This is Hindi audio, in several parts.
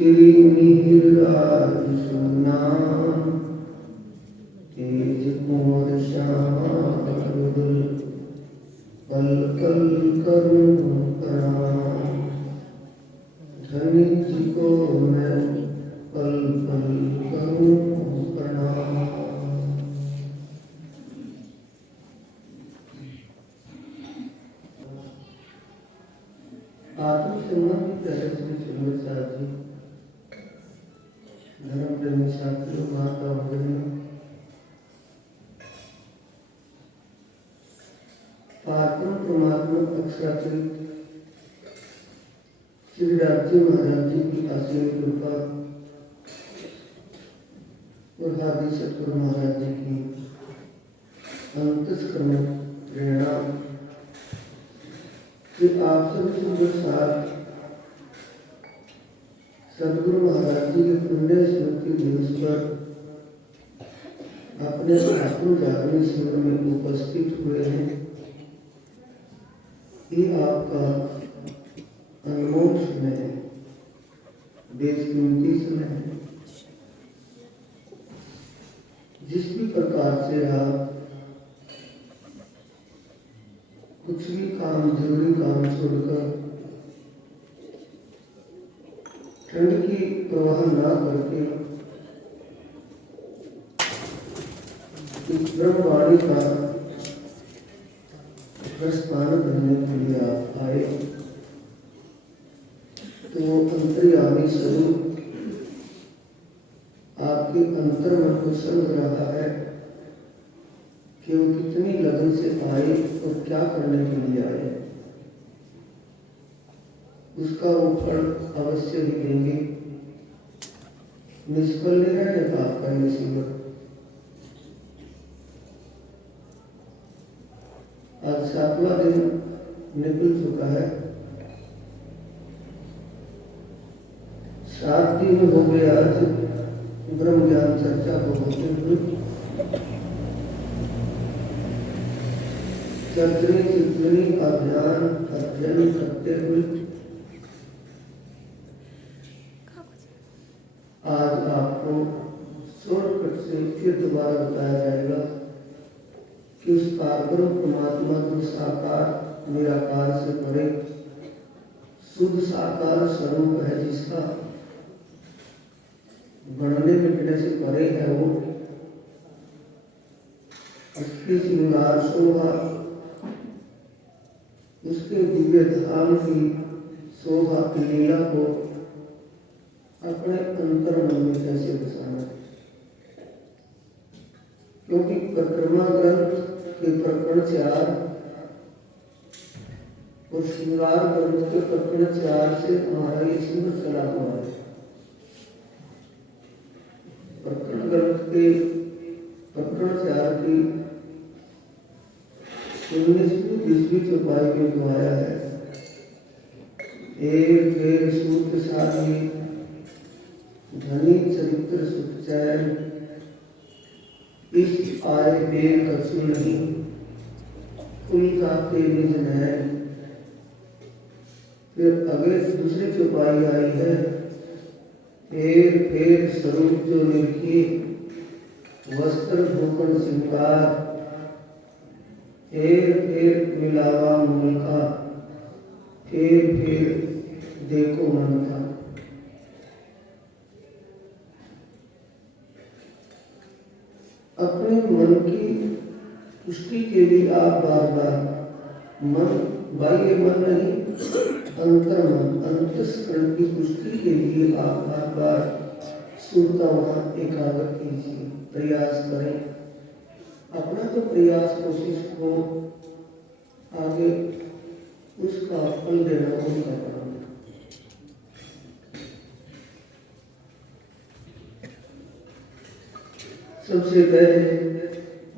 श्री मिहिर सुनाम तेज कुंवर श्याम पल पल करूं प्रणाम। धनी जी को मैं पल पल करूं प्रणाम। आत्म सम्मान की तरह से श्रीमद साहब जी धर्म प्रेमी साथियों माता भगिनी पार्वण परमात्मा अक्षराकृत श्री राजी महाराज जी की असीम कृपा और हार्दिक सतगुरु महाराज जी की अंतस्करण प्रेरणा कि आप सभी सुंदर साथ सदगुरु महाराज जी के पुण्य स्मृति दिवस पर अपने आत्म जागरण शिविर में उपस्थित हुए हैं। ये आपका अनमोल समय है, बेशकीमती समय है। जिस भी प्रकार से आप कुछ भी काम जरूरी काम छोड़कर ठंड की प्रवाह ना करके इस ब्रह्मवाणी का प्रस्थान करने के लिए आप आए, तो अंतर्यामी स्वरूप आपके अंतर मन को समझ रहा है कि वो कितनी लगन से आए और क्या करने के लिए आए। उसका वो फल अवश्य ही देंगे, निष्फल नहीं रहेगा आपका ये शिविर। आज 7वां दिन निकल चुका है, 7 दिन हो गए आज ब्रह्म ज्ञान चर्चा को होते हुए। चर्चनी चिंतनी अभियान अध्ययन करते हुए आज आपको शॉर्टकट से फिर दोबारा बताया जाएगा कि उस पारब्रह्म परमात्मा जो साकार निराकार से परे शुद्ध साकार स्वरूप है, जिसका बढ़ने मिटने से परे है, वो उसके श्रृंगार शोभा, उसके दिव्य धाम की शोभा की लीला को अपने अंतर मन में कैसे बसाना। क्योंकि परिक्रमा ग्रंथ के प्रकरण 4 और श्रृंगार ग्रंथ के प्रकरण 4 से हमारा ये शिविर चला हुआ है। प्रकरण ग्रंथ के प्रकरण 4 की 19वीं चौपाई में जो आया है, एक फेर सूत साधी धनी चरित्र सुख चैन इस आए बेर कछु नहीं कुल जाते निज नैन। फिर अगले दूसरी चौपाई आई है, फेर फेर स्वरूप जो निरखी वस्त्र भूषण श्रृंगार फेर फेर मिलावा मूल का फेर फेर देखो मन का। अपने मन की पुष्टि के लिए आप बार बार मन, बाह्य मन नहीं, अंतर मन अंतस्करण की पुष्टि के लिए आप बार बार सुरता वहां एकाग्र कीजिए, प्रयास करें। अपना तो प्रयास कोशिश हो, आगे उसका फल देना उनका काम है। सबसे पहले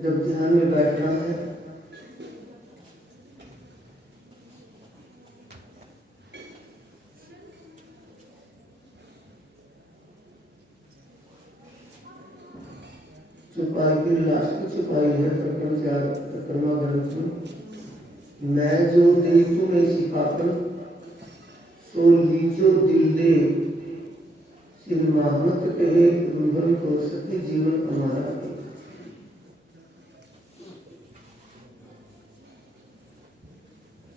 जब ध्यान में बैठना है, चौपाई की लास्ट की चौपाई है प्रकरण 4 परिक्रमा ग्रंथ में, मैं जो देखूं में सिखाकर सो लीजो दिल दे महामत कहे गुरुवन को सती जीवन हमारा।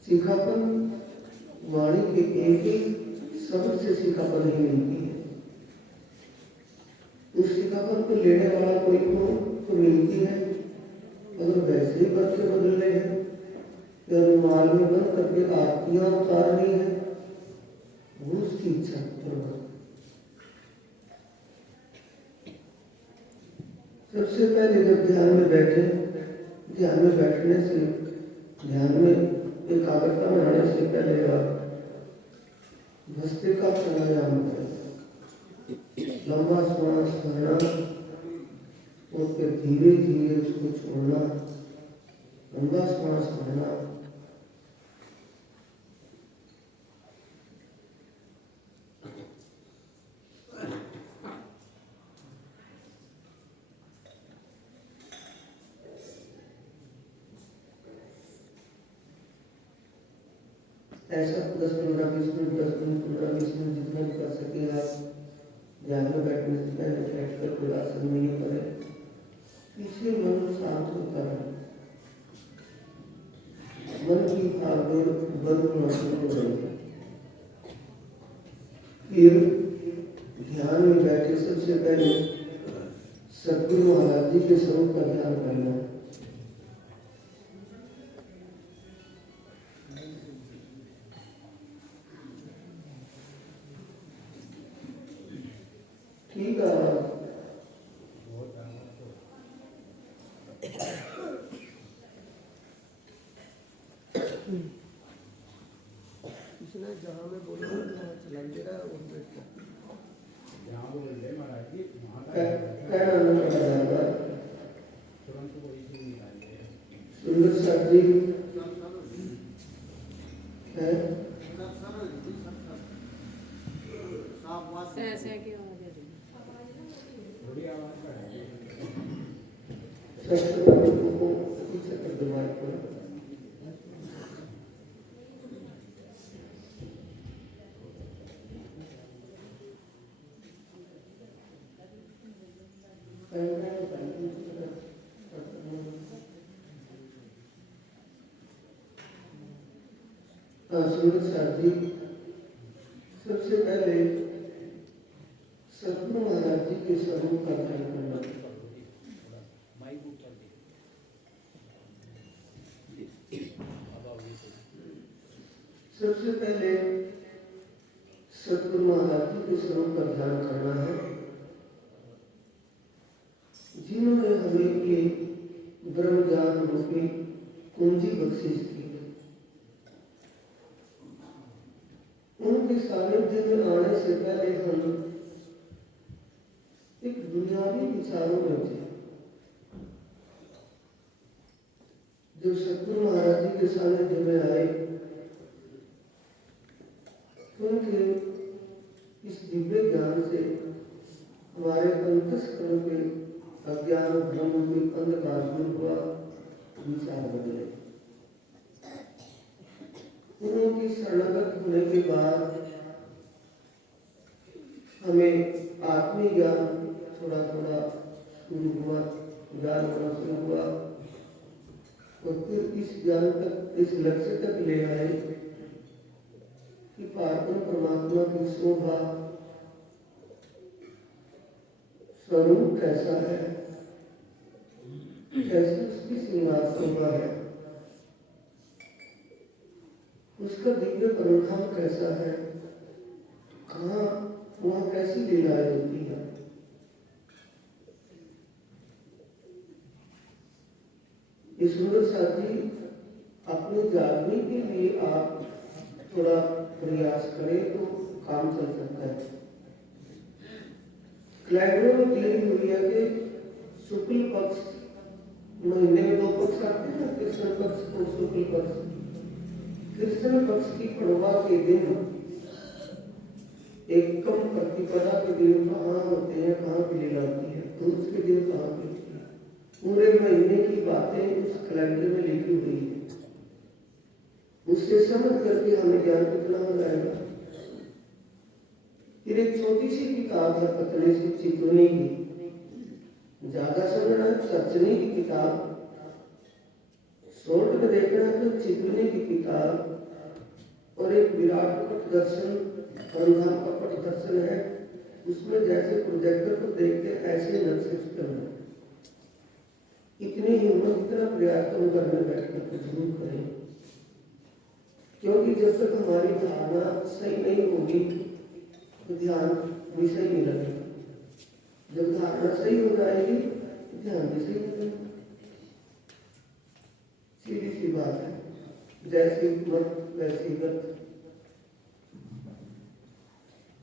सीखापन वाणी के एक ही शब्द से सीखापन नहीं मिलती है। उस सीखापन को लेने वाला कोई को तो मिलती है, अगर वैसे ही बच्चे बदलने हैं या रुमाल में बंद करके आरतियां उतारनी है, वो उसकी इच्छा पूर्ण। सबसे पहले जब ध्यान में बैठे, ध्यान में बैठने से, ध्यान में एकाग्रता बनाने से पहले आप भस्त्रिका प्राणायाम करें। लंबा श्वास भरना और फिर धीरे धीरे उसको छोड़ना, लंबा श्वास भरना, ऐसा 10-15-20 मिनट 10-15-20 मिनट जितना भी कर सके आप। ध्यान में बैठने से पहले बैठकर कोई आसन नहीं करें, इससे मन शांत होता है, मन की भागदौड़ बंद होना शुरू हो जाएगी। फिर ध्यान में बैठे सबसे पहले सद्गुरु महाराज जी के स्वरूप का ध्यान करना है। ठीक है, इसने जहाँ में बोला वहाँ चलाइए रहा और जहाँ बोल रहे महाराज जी सुंदर सर जी है साथी। सबसे पहले सतगुरु महाराज जी के स्वरूप का ध्यान करना। सबसे पहले सतगुरु महाराज जी के स्वरूप का ध्यान करना है, जिन्होंने हमें ये ब्रह्म ज्ञान रूपी कुंजी बख्शिश की। उनके सानिध्य में आने से पहले हम एक दुनियावी विचारों में थे। जब सतगुरु महाराज जी के सानिध्य में आए, उनके इस दिव्य ज्ञान से हमारे अंतस्करण के अज्ञान भ्रम के अंधकार दूर हुआ, विचार बदले। उनकी शरणागत होने के बाद हमें आत्मीय ज्ञान थोड़ा थोड़ा शुरू हुआ, ज्ञान होना शुरू हुआ, और फिर इस ज्ञान तक, इस लक्ष्य तक ले आए कि पार्वती परमात्मा की शोभा स्वरूप कैसा है, कैसे उसकी श्रृंगार शोभा है, उसका दिव्य परिणाम कैसा है, कहाँ वहाँ कैसी लीलाएं होती है। इस साथी अपने जानने के लिए आप थोड़ा प्रयास करें तो काम चल सकता है। कैलेंडर में क्लियर हुई है कि शुक्ल पक्ष, महीने में 2 पक्ष आते हैं ना, कृष्ण पक्ष और शुक्ल पक्ष। कृष्ण पक्ष की पड़वा के दिन एकम प्रतिपदा के दिन कहाँ होते हैं, कहाँ की लीला होती है, तो उसके दिन कहाँ की होती है, पूरे महीने की बातें उस कैलेंडर में लिखी हुई है। उससे समझ करके हमें ज्ञान कितना हो जाएगा। फिर एक छोटी सी किताब है पतली सी चितौनी की, ज्यादा सुनना सचनी की किताब, शॉर्ट में देखना तो चितौनी की किताब, और एक विराट पट दर्शन परमधाम का पट दर्शन है, उसमें जैसे प्रोजेक्टर को देखते ऐसे नक्शे करना। इतनी हिम्मत इतना प्रयास तो करने बैठना तो जरूर करें, क्योंकि जब तक हमारी धारणा सही नहीं होगी तो ध्यान भी सही नहीं लगेगा। जब धारणा सही हो जाएगी तो ध्यान भी सही हो जाएगा। सीधी सी बात है, जैसी मत वैसी गत।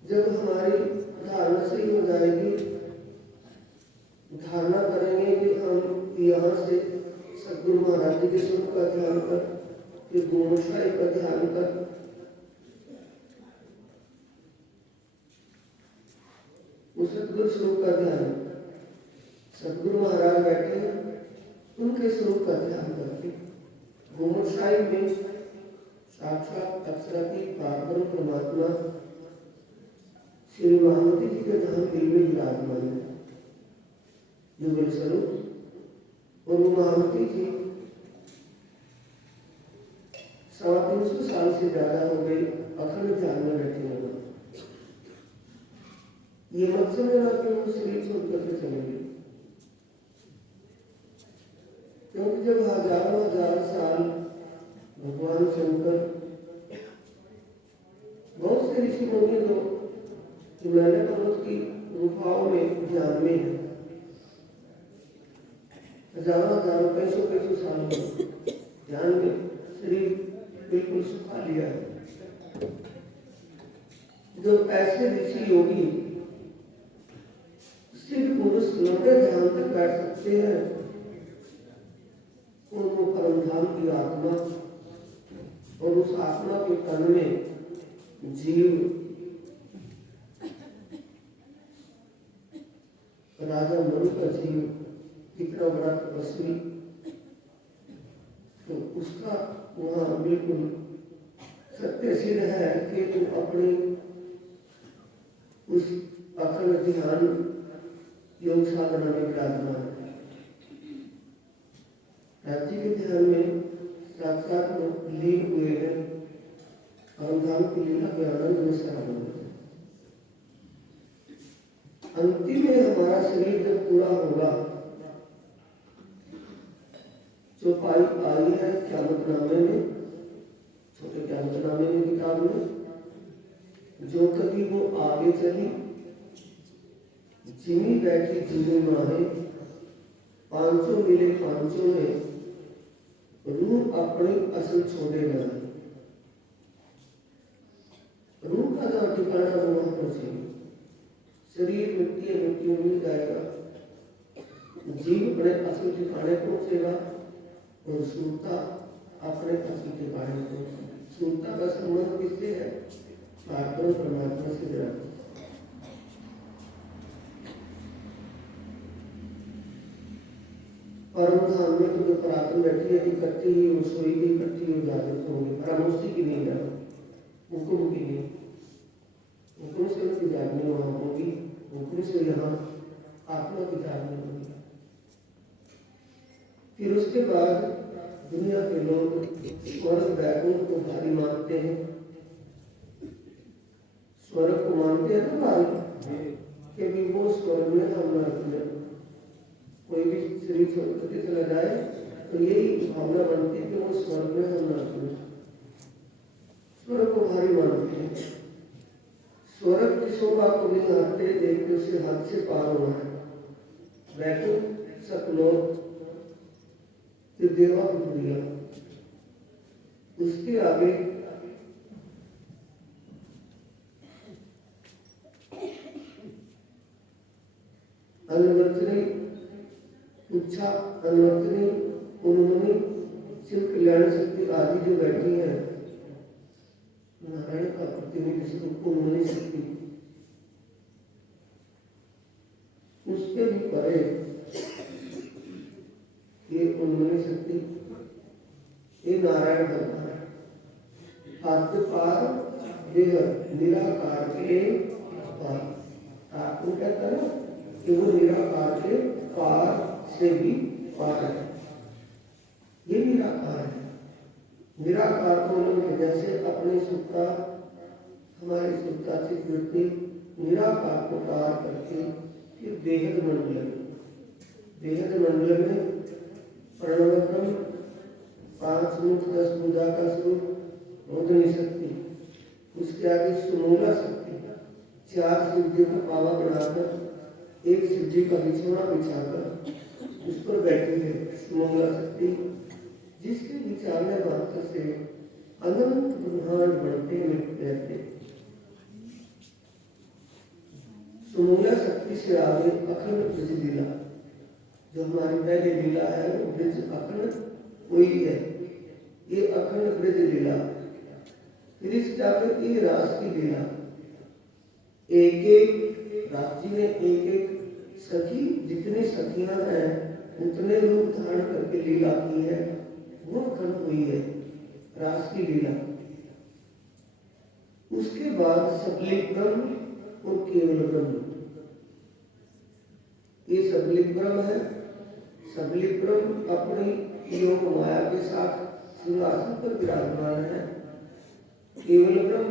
जब हमारी धारणा सही हो जाएगी, धारणा करेंगे कि हम यहाँ से सदगुरु महाराज जी के स्वरूप का ध्यान कर, फिर गोमशाही का ध्यान कर, उस सदगुरु स्वरूप का ध्यान, सदगुरु महाराज बैठे उनके स्वरूप का ध्यान करके गोमशाही में साक्षात अक्षराती पारब्रह्म परमात्मा श्री महामती जी के धाम दिल में विराजमान है युगल स्वरूप। और वो महामती जी 350 साल से ज्यादा हो गए अखंड ध्यान में बैठे हुए। ये मत समझना कि वो शरीर छोड़ करके चलेंगे, क्योंकि जब हजारों हजार साल भगवान शंकर बहुत से ऋषि मुनि लोग हिमालय पर्वत की गुफाओं में ध्यान में है, हजारों हजारों पैसों साल ध्यान में शरीर बिल्कुल सुखा लिया है। जो ऐसे ऋषि योगी सिर्फ पुरुष लंबे ध्यान तक बैठ सकते हैं, उनको परमधाम की आत्मा और उस आत्मा के तन में जीव राजा मनु का जीव कितना बड़ा तपस्वी, तो उसका वहाँ बिल्कुल सत्य सिद्ध है कि तुम अपने उस अखंड ध्यान योग साधना में विराजमान है। राज्य के ध्यान में साक्षात लीन हुए हैं, परमधाम की लीला के आनंद में सराहना है। अंतिम में हमारा शरीर जब पूरा होगा, चौपाई आई है क़यामतनामे में, छोटे क़यामतनामे में किताब में, जो कभी वो आगे चली जिमी बैठी जिमी माहे, पांचों मिले पांचों में रूह अपनी असल छोड़े न। रूह का जो ठिकाना वो वहां पहुंचेगी, शरीर मिट्टी मिट्टी मिल जाएगा, जीव अपने असल ठिकाने पहुंचेगा और सूरता अपने असल ठिकाने पहुंचेगी। सूरता का संबंध किससे है? पारब्रह्म परमात्मा से जुड़ा। परमधाम में तो जो पराक्रम बैठी है, इकट्ठी ही वो सोएगी, इकट्ठी ही जागृत होंगे, परामर्शी की नहीं है, हुक्म की नहीं, हुक्म से उनकी जागने वहां होगी, हुक्म से यहाँ आत्मा की जागने होगी। फिर उसके बाद दुनिया के लोग स्वर्ग वैकुंठ को भारी मानते हैं, स्वर्ग को मानते हैं ना भारी, क्योंकि वो स्वर्ग में हम नरक में कोई भी शरीर छोड़ करके चला जाए तो यही भावना बनती है कि वो स्वर्ग में हम नरक में, स्वर्ग को भारी मानते हैं। स्वर्ग की शोभा को नहीं आते देखते उसे हद से पार होना है। वैकुंठ सतलोक फिर देवा की दुनिया, उसके आगे अनवर्तनी उच्छा अनवर्तनी उन्मुनि शिव कल्याण शक्ति आदि जो बैठी है, नारायण का प्रतिनिधि स्वरूप उन्मुनि शक्ति, उसके भी परे ये उन्मुनि शक्ति, ये नारायण भगवान है। आद्य पार देह निराकार के पार। आपको कहता है कि वो निराकार के पार से भी पार है, ये निराकार है। निराकार को लोग जैसे अपने सुख का, हमारी सुख का चित्त वृत्ति निराकार को पार करके फिर बेहद मंडल, बेहद मंडल में प्रणव ब्रह्म 5 मुख 10 भुजा का स्वरूप नहीं सकती, उसके आगे सुमूला शक्ति 4 सिद्धियों का पावा बढ़ाकर 1 सिद्धि का बिछोना बिछाकर उस पर बैठी है सुमूला शक्ति, जिसके विचारने मात्र से अनंत ब्रह्मांड बढ़ते मिटते रहते। सुमूला शक्ति से आगे अखंड ब्रज लीला, जो हमारी पहली लीला है वो ब्रज अखंड हुई है, ये अखंड ब्रज लीला। फिर इसके आगे ये रास की लीला, एक एक राज जी ने एक एक सखी, जितनी सखियां हैं उतने रूप धारण करके लीला की है, वो अखंड हुई है रास की लीला। उसके बाद सबलिक ब्रह्म और केवल ब्रह्म, ये सबलिक ब्रह्म है। सबलिक ब्रह्म अपनी योग माया के साथ सिंहासन पर विराजमान है, केवल ब्रह्म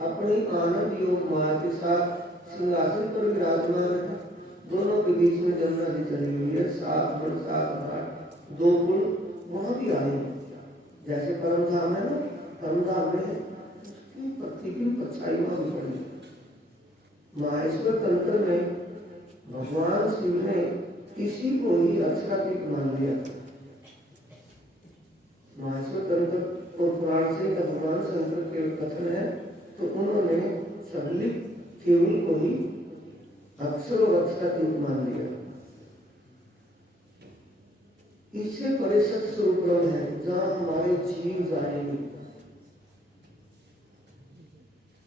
अपनी आनंद योग माया के साथ सिंहासन पर विराजमान है। दोनों के बीच में जमुना जी चली हुई है, 7 गुण 7 घाट, 2 गुण वहां भी आए हैं। जैसे परम धाम है ना, परम धाम में उसकी पत्ती की परछाई वहां भी पड़ी। माहेश्वर तंत्र में भगवान शिव ने इसी को ही अक्षरातीत मान लिया। माहेश्वर तंत्र और पुराण से भगवान शंकर के कथन है, तो उन्होंने सबलिक केवल को ही अक्षर और अक्षरातीत मान लिया। इससे परिषद स्वरूप ब्रह्म है, जहां हमारे जीव जाएंगे।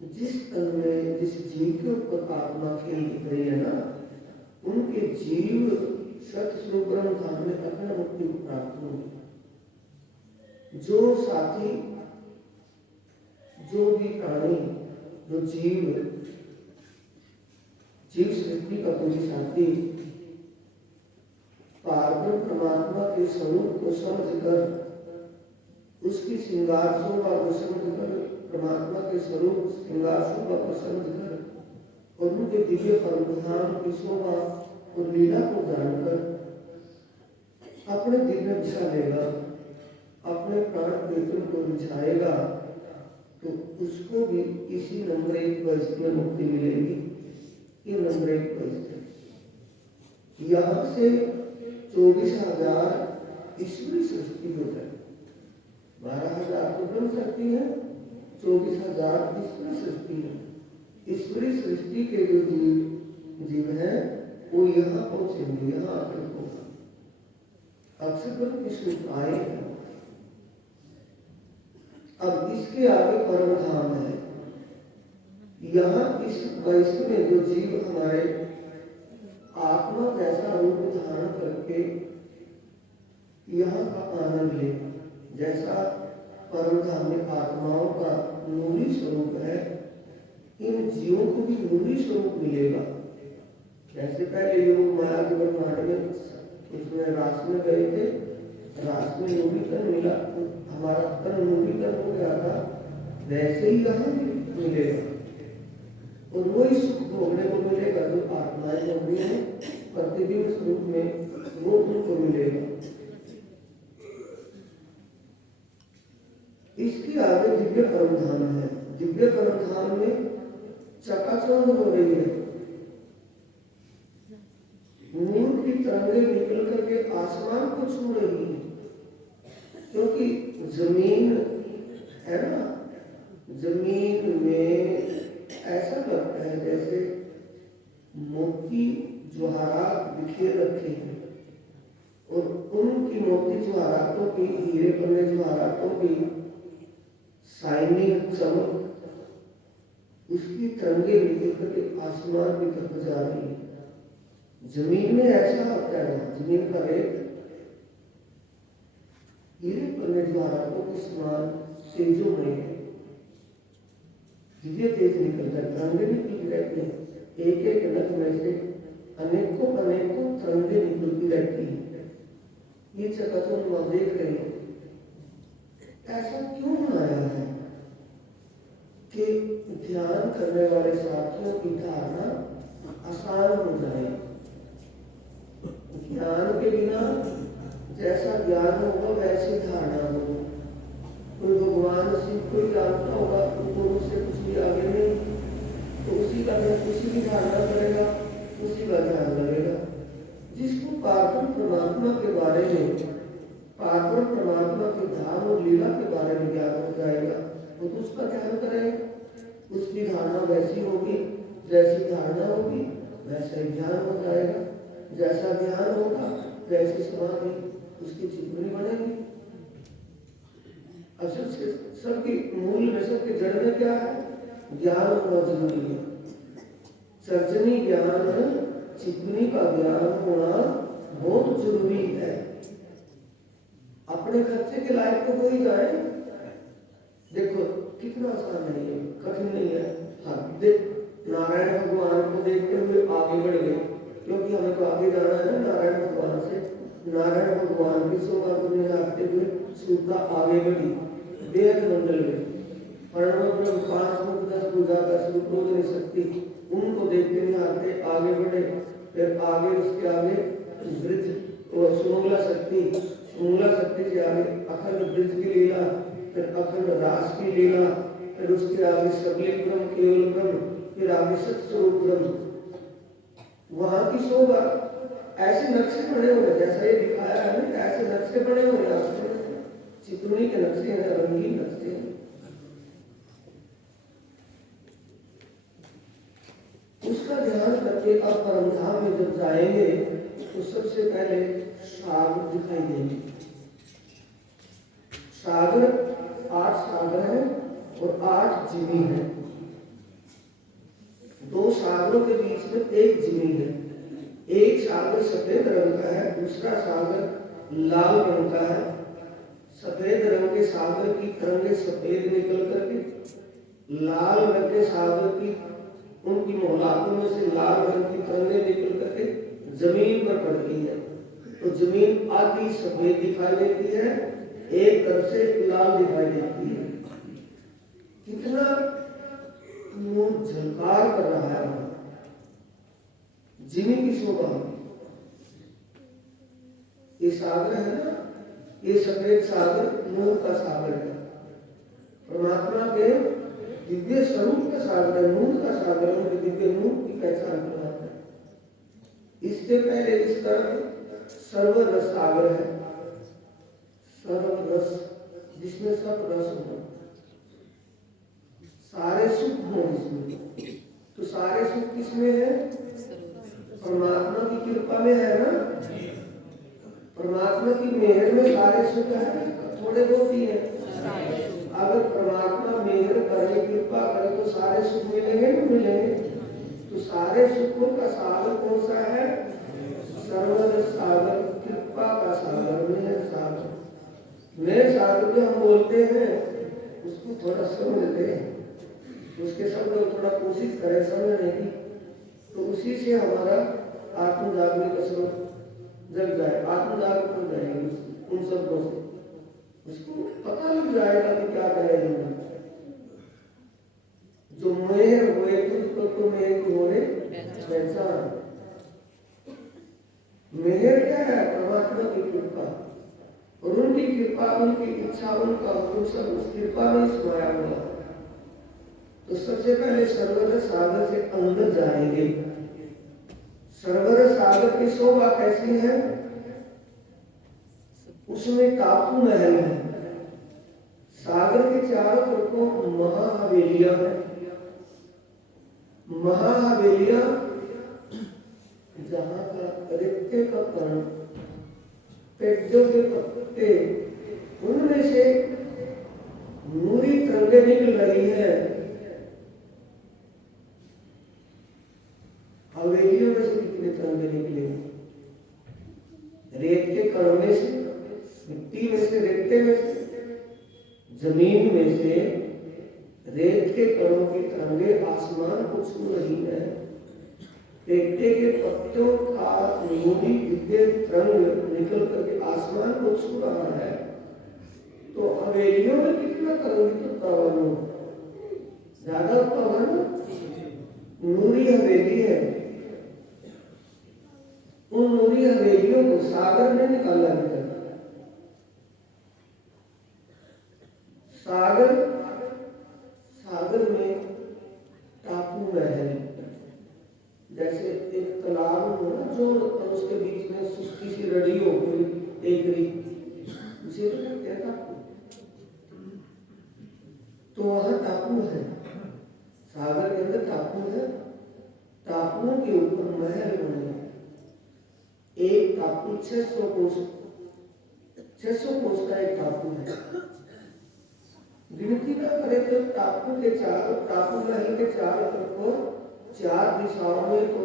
जिस तन में जिस जीव के ऊपर आत्मा खेल रही है ना, उनके जीव सत स्वरूप ब्रह्म धाम में अखंड मुक्ति को प्राप्त होगी। जो साथी, जो भी प्राणी, जो जीव सृष्टि का कोई साथी पार्वण परमात्मा के स्वरूप को समझकर, उसकी श्रृंगार शोभा को समझकर, परमात्मा के स्वरूप श्रृंगार शोभा को समझकर और उनके दिव्य परमधाम की शोभा और लीला को जानकर अपने दिल में बसा लेगा, अपने प्राण प्रीतम को रिझाएगा, तो उसको भी इसी नंबर 1 वर्ष में मुक्ति मिलेगी। ये नंबर 1 वर्ष है। यहाँ से 24,000 ईश्वरी सृष्टि हो जाए, 12,000 तो ब्रह्म शक्ति है, 24,000 ईश्वरी सृष्टि है। ईश्वरी सृष्टि के जो जीव है वो यहाँ पहुंचेंगे, यहाँ आकर होगा अक्षर विष्णु आए। अब इसके आगे परम धाम है। यहाँ इस वैश्व में जो जीव हमारे आत्मा जैसा रूप धारण करके यहाँ का आनंद ले, जैसा परम धाम में आत्माओं का नूरी स्वरूप है, इन जीवों को भी नूरी स्वरूप मिलेगा। जैसे पहले योग माया के ब्रह्मांड में उसमें रास में गए थे, रास में नूरीकरण मिला, हमारा तन नूरीकरण हो गया था, वैसे ही यहाँ मिलेगा। और वही सुख भोगने को मिलेगा जो आत्माएं भोगनी है प्रतिदिन स्वरूप में, वो उनको मिलेगा। इसके आगे दिव्य परम धाम है। दिव्य परम धाम में चकाचौंध हो रही है, नूर की तरंगें निकल करके आसमान को छू रही है, क्योंकि जमीन है ना, जमीन में ऐसा लगता है जैसे मोती ज्वारात बिखेर रखे हैं, और उनकी मोती ज्वारातों की, हीरे बने ज्वारातों की शाइनिंग चमक, उसकी तरंगे निकल करके आसमान की तरफ जा रही है। जमीन में ऐसा होता है, जमीन का रेत हीरे बने ज्वारातों के समान तेजोमय है, दिव्य तेज निकलता है, तरंगे निकल रहती हैं, एक एक नख में से अनेकों अनेकों तरंगे निकलती रहती हैं। ये चकाचौंध आप देख रहे हो। ऐसा क्यों बनाया है कि ध्यान करने वाले साथियों की धारणा आसान हो जाए। ज्ञान के बिना जैसा ज्ञान होगा वैसी धारणा हो। कोई भगवान से कोई जानता होगा तो उससे कुछ भी आगे नहीं, तो उसी का उसी की धारणा करेगा, उसी का ध्यान लगेगा। जिसको पारब्रह्म परमात्मा के बारे में, पारब्रह्म परमात्मा के धाम और लीला के बारे में ज्ञान हो जाएगा, वो तो उसका ध्यान करेगा। उसकी धारणा वैसी होगी, जैसी धारणा होगी वैसा ही ध्यान हो जाएगा। जैसा ध्यान होगा वैसी समाधि उसकी चित्त में बनेगी। असल से सबकी मूल में, सबके जड़ में क्या है? ज्ञान होना जरूरी है। सर्जनी ज्ञान, चित्तनी का ज्ञान होना बहुत जरूरी है। अपने खर्चे के लायक तो हो ही जाए। देखो कितना आसान नहीं है, कठिन नहीं है। हाँ, देख नारायण भगवान को देखते हुए आगे बढ़ गए, क्योंकि हमें तो आगे जाना है ना नारायण भगवान से। नारायण भगवान की शोभा को निहारते हुए सूरता आगे बढ़ी बेहद मंडल में। परम 5 मुख 10 भुजा 10 रूप रोज नहीं सकती, उनको देखते निहारते आगे बढ़े। फिर आगे उसके आगे ब्रज और सुमंगला शक्ति, सुमंगला शक्ति से आगे अखंड ब्रज की लीला, फिर अखंड रास की लीला, फिर उसके आगे सबलिंग ब्रह्म, केवल ब्रह्म, फिर आगे सत्स्वरूप ब्रह्म। वहां की शोभा ऐसे नक्शे बने हुए, जैसा ये दिखाया है ना, ऐसे नक्शे बने हुए हैं। चितौनी के नक्शे हैं, रंगीन नक्शे हैं। उसका ध्यान करके आप परमधाम में जब जाएंगे तो सबसे पहले सागर दिखाई देंगे। सागर 8 सागर है और 8 जिमी है। 2 सागरों के बीच में एक जिमी है। एक सागर सफेद रंग का है, दूसरा सागर लाल रंग का है। सफेद रंग के सागर की तरंगे सफेद निकल करके लाल रंग के सागर की उनकी मोहलातों में से लाल रंग की तरंगे निकल करके जमीन पर पड़ती है, तो जमीन आधी सफेद दिखाई देती है, एक तरफ से लाल दिखाई देती है। कितना झलकार कर रहा है जिमी की शोभा। ये सागर है ना, ये सफेद सागर नूर का सागर है, परमात्मा के दिव्य स्वरूप का सागर है, नूर का सागर है, उनके दिव्य नूर की पहचान करवाता है। इसके पहले इस तरफ सर्वरस सागर है। सर्वरस जिसमें सब रस हो, सारे सुख हो जिसमें, तो सारे सुख किसमें है? परमात्मा की कृपा में है ना। परमात्मा की मेहर में सारे सुख है, थोड़े बहुत ही है। अगर परमात्मा मेहर करे, कृपा करे तो सारे सुख मिलेंगे नहीं मिलेंगे? तो सारे सुखों का सागर कौन सा है? सर्वरस सागर, कृपा का सागर, मेहर सागर। मेहर सागर जो हम बोलते हैं उसको थोड़ा समझते हैं, उसके शब्द थोड़ा कोशिश करें समझने की, तो उसी से हमारा आत्म जागने का स्वरूप जग जाए, आत्म जागृत हो जाएगी उन शब्दों से। उसको पता लग जाएगा कि क्या कह रहे हैं। जो मेहर हुए तो मेहर होने पहचान। मेहर क्या है? परमात्मा की कृपा, और उनकी कृपा, उनकी इच्छा, उनका हुक्म सब उस कृपा में समाया हुआ। तो सबसे पहले सर्वरस सागर से अंदर जाएंगे। सर्वरस सागर की शोभा कैसी है? उसमें टापू महल है, सागर के चारों तरफों महाहवेलियां है। महाहवेलियां जहां का रेते का कण, पेड़ों के पत्ते, उनमें से नूरी तरंगे निकल रही है। हवेलियों में से कितने तरंगे निकले? रेत के कण में से, मिट्टी में से, रेते में से, जमीन में से रेत के कणों की तरंगे आसमान को छू रही है। पेटे के पत्तों का नूरी दिव्य रंग निकल करके आसमान को छू रहा है, तो हवेलियों में कितना करोगे तो पवन ज्यादा पवन नूरी हवेली है। उन नूरी हवेलियों को सागर में निकाला गया। सागर सागर में टापू महल, जैसे एक तालाब हो ना जो उसके बीच में सुस्ती सी रड़ी हो एक उसे तो कहते हैं टापू। तो वहां टापू है, सागर के अंदर टापू है। टापुओं के ऊपर महल बने। एक टापू 600 कोस का एक टापू है। गिनती ना करे तो टापू महल के चारों तरफ 4 दिशाओं में, तो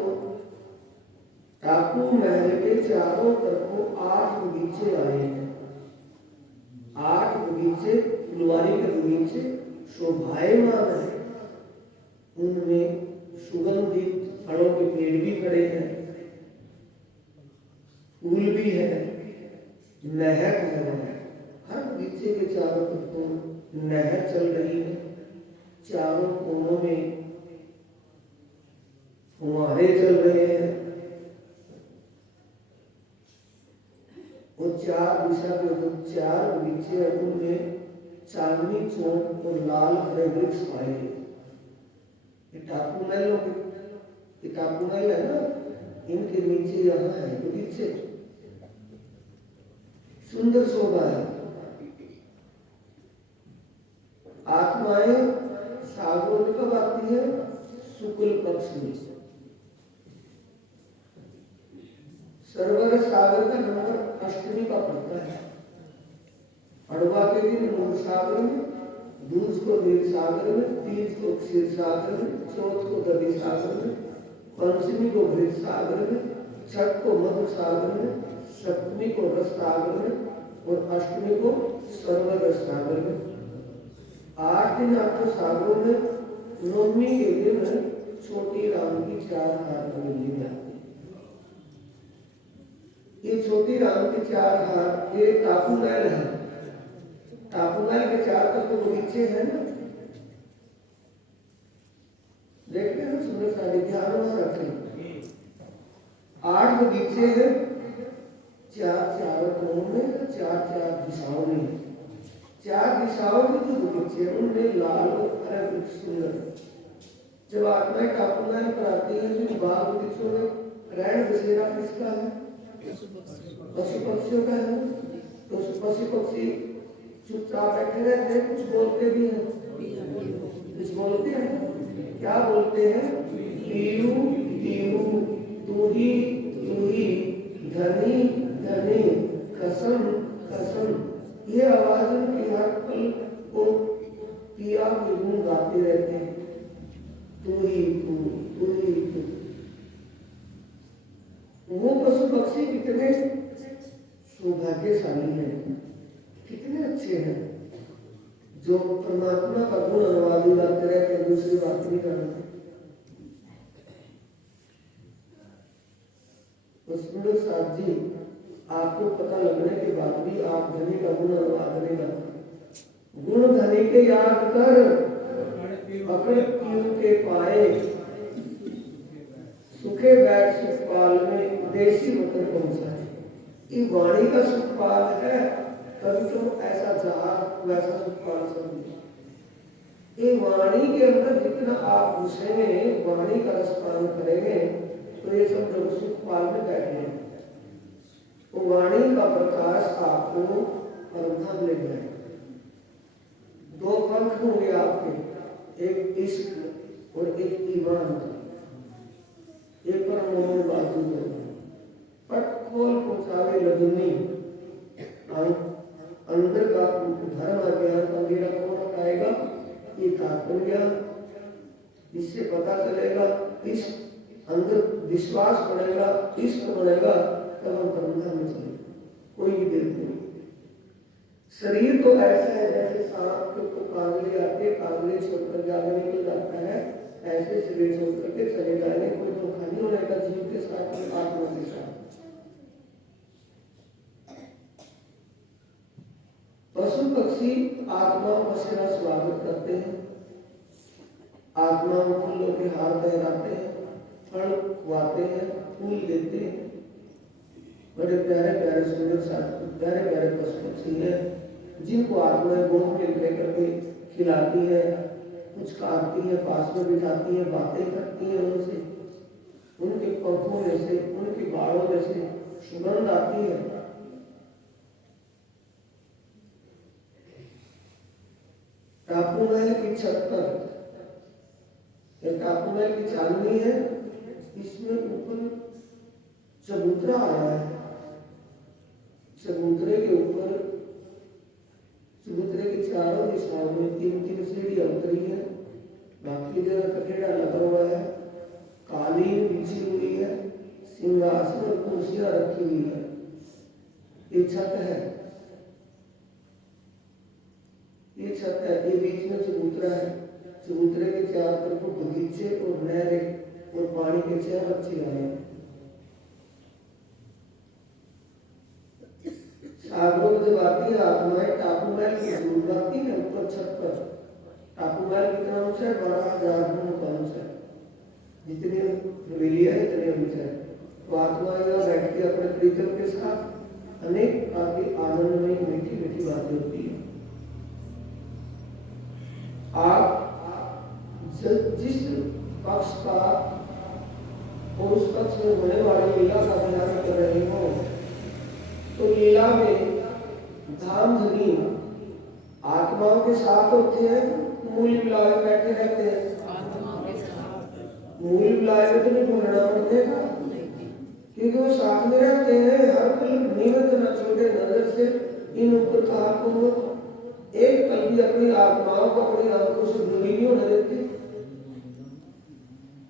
टापू महल के चारों तरफ 8 बगीचे आए हैं। 8 बगीचे फुलवारी के बगीचे शोभायमान है। उनमें सुगंधित फलों के पेड़ भी खड़े हैं, फूल भी है, नहर है वहां। हर बगीचे के चारों तरफ नहर चल रही है। चारों कोनों में फुहारे चल रहे हैं और 4 दिशा के जो 4 बगीचे हैं उनमें चांदनी चौक और लाल हरे वृक्ष पाए। ये टापू महल है ना, इनके नीचे यहाँ है बगीचे, सुंदर शोभा है। आत्माएं सागरों में कब आती है? शुक्ल पक्ष में। सरोवर सागर का नंबर अष्टमी का पड़ता है। अड़वा के दिन मूल सागर में, दूज को देव सागर में, तीज को क्षीर सागर में, चौथ को दधी सागर में, पंचमी को घृत सागर में, छठ को मधु सागर में, सप्तमी को रस सागर में और अष्टमी को सरोवर सागर में। 8 दिन आपको सागरों में। नवमी के दिन छोटी राम की 4 हाथ हवेली में आती है। ये छोटी राम की 4 हाथ ये टापू महल है। टापू महल के 4 तरफ बगीचे हैं ना, देखते हैं सुंदर सारी, ध्यान वहां रखें। 8 बगीचे हैं, 4 चारों कोनों में, 4 दिशाओं में। 4 दिशाओं में जो बगीचे हैं उनमें लाल और हरे वृक्ष सुंदर। जब आत्माएं टापू महल पर आती है तो बाग बगीचों में रहन बसेरा किसका है? पशु पक्षियों का है। तो पशु पक्षी चुपचाप बैठे रहते हैं, कुछ बोलते भी हैं, कुछ बोलते हैं। क्या बोलते हैं? पीयू पीयू, तू ही धनी धनी, कसम कसम। ये आवाज उनकी हर पल को पिया के गुण गाते रहते हैं। तू ही तू, तू ही तू। वो पशु पक्षी कितने सौभाग्यशाली हैं, कितने अच्छे हैं, जो परमात्मा का गुण अनुवादी गाते रहते हैं, दूसरी बात नहीं करते। उसमें साथ जी आपको पता लगने के बाद भी आप धनी का गुण अनुवाद नहीं करते। गुण धनी के याद कर, पकड़ पीऊ के पाए, सुखे बैठ सुखपाल में देशी वतन पहुंचाए। ये वाणी का सुखपाल है, कभी तो ऐसा जहाज वैसा सुखपाल समझिए। ये वाणी के अंदर जितना आप घुसेंगे, वाणी का रसपान करेंगे, तो ये सब लोग सुखपाल में बैठे। तो वाणी का प्रकाश आपको परम ले जाए। 2 पंख होंगे आपके, एक इश्क और एक ईमान। एक पर मोहन बाजू पट खोल पहुंचावे लगनी। अंदर का धर्म अज्ञान अंधेरा कौन हटाएगा? ये आत्म ज्ञान। इससे पता चलेगा, इस अंदर विश्वास बनेगा, इष्ट बनेगा, तब हम परमधाम में चलेगा। कोई भी देर नहीं। शरीर तो ऐसा है जैसे सांप को कांगड़े आते, कांगड़े छोड़कर आगे निकल जाता है, ऐसे शरीर छोड़ करके चले जाएंगे। कोई धोखा नहीं होने का बोल के हार पहनाते हैं, फल खुआते हैं, फूल देते हैं। बड़े प्यारे प्यारे सुंदर साथ प्यारे प्यारे पशु पक्षी हैं जिनको आत्माएं गोद में लेकर के खिलाती है, कुछ काटती है, पास में बिठाती है, बातें करती है उनसे। उनके पंखों में से, उनके बालों में से सुगंध आती है। टापू महल की छत पर टापू महल की चांदनी है, इसमें ऊपर चबूतरा आया है। चबूतरे के ऊपर, चबूतरे के चारों दिशाओं में 3-3 सीढ़ियां उतरी है, बाकी जगह कठेड़ा लगा हुआ है, कालीन बिछी हुई है, सिंहासन और कुर्सियां रखी हुई है। ये छत है, ये छत है, ये बीच में चबूतरा है। चबूतरे के चारों तरफ बगीचे और नहरें और पानी के 6 बच्चे आए हैं। सागरों में जब आती है आत्माएं टापू महल की जरूर आती है ऊपर छत पर। टापू महल कितना ऊंचा है? 12,000 फुट ऊंचा है। जितनी हवेलियां है इतनी ऊंचा है। तो आत्माएं यहाँ बैठ के अपने प्रीतम के साथ अनेक प्रकार की आनंदमयी मीठी मीठी बातें होती है। आप जिस पक्ष का और उस पक्ष में होने वाली लीला का ध्यान कर रहे हो, तो लीला में धाम धनी आत्माओं के साथ होते हैं, मूल विलाय में बैठे रहते हैं। मूल विलाय में तो नहीं बोलना पड़ेगा क्योंकि वो साथ में रहते हैं। हर पल नियमित न छोटे नजर से इन ऊपर कहा को एक पल भी अपनी आत्माओं को अपनी आंखों से दूरी नहीं होने देते।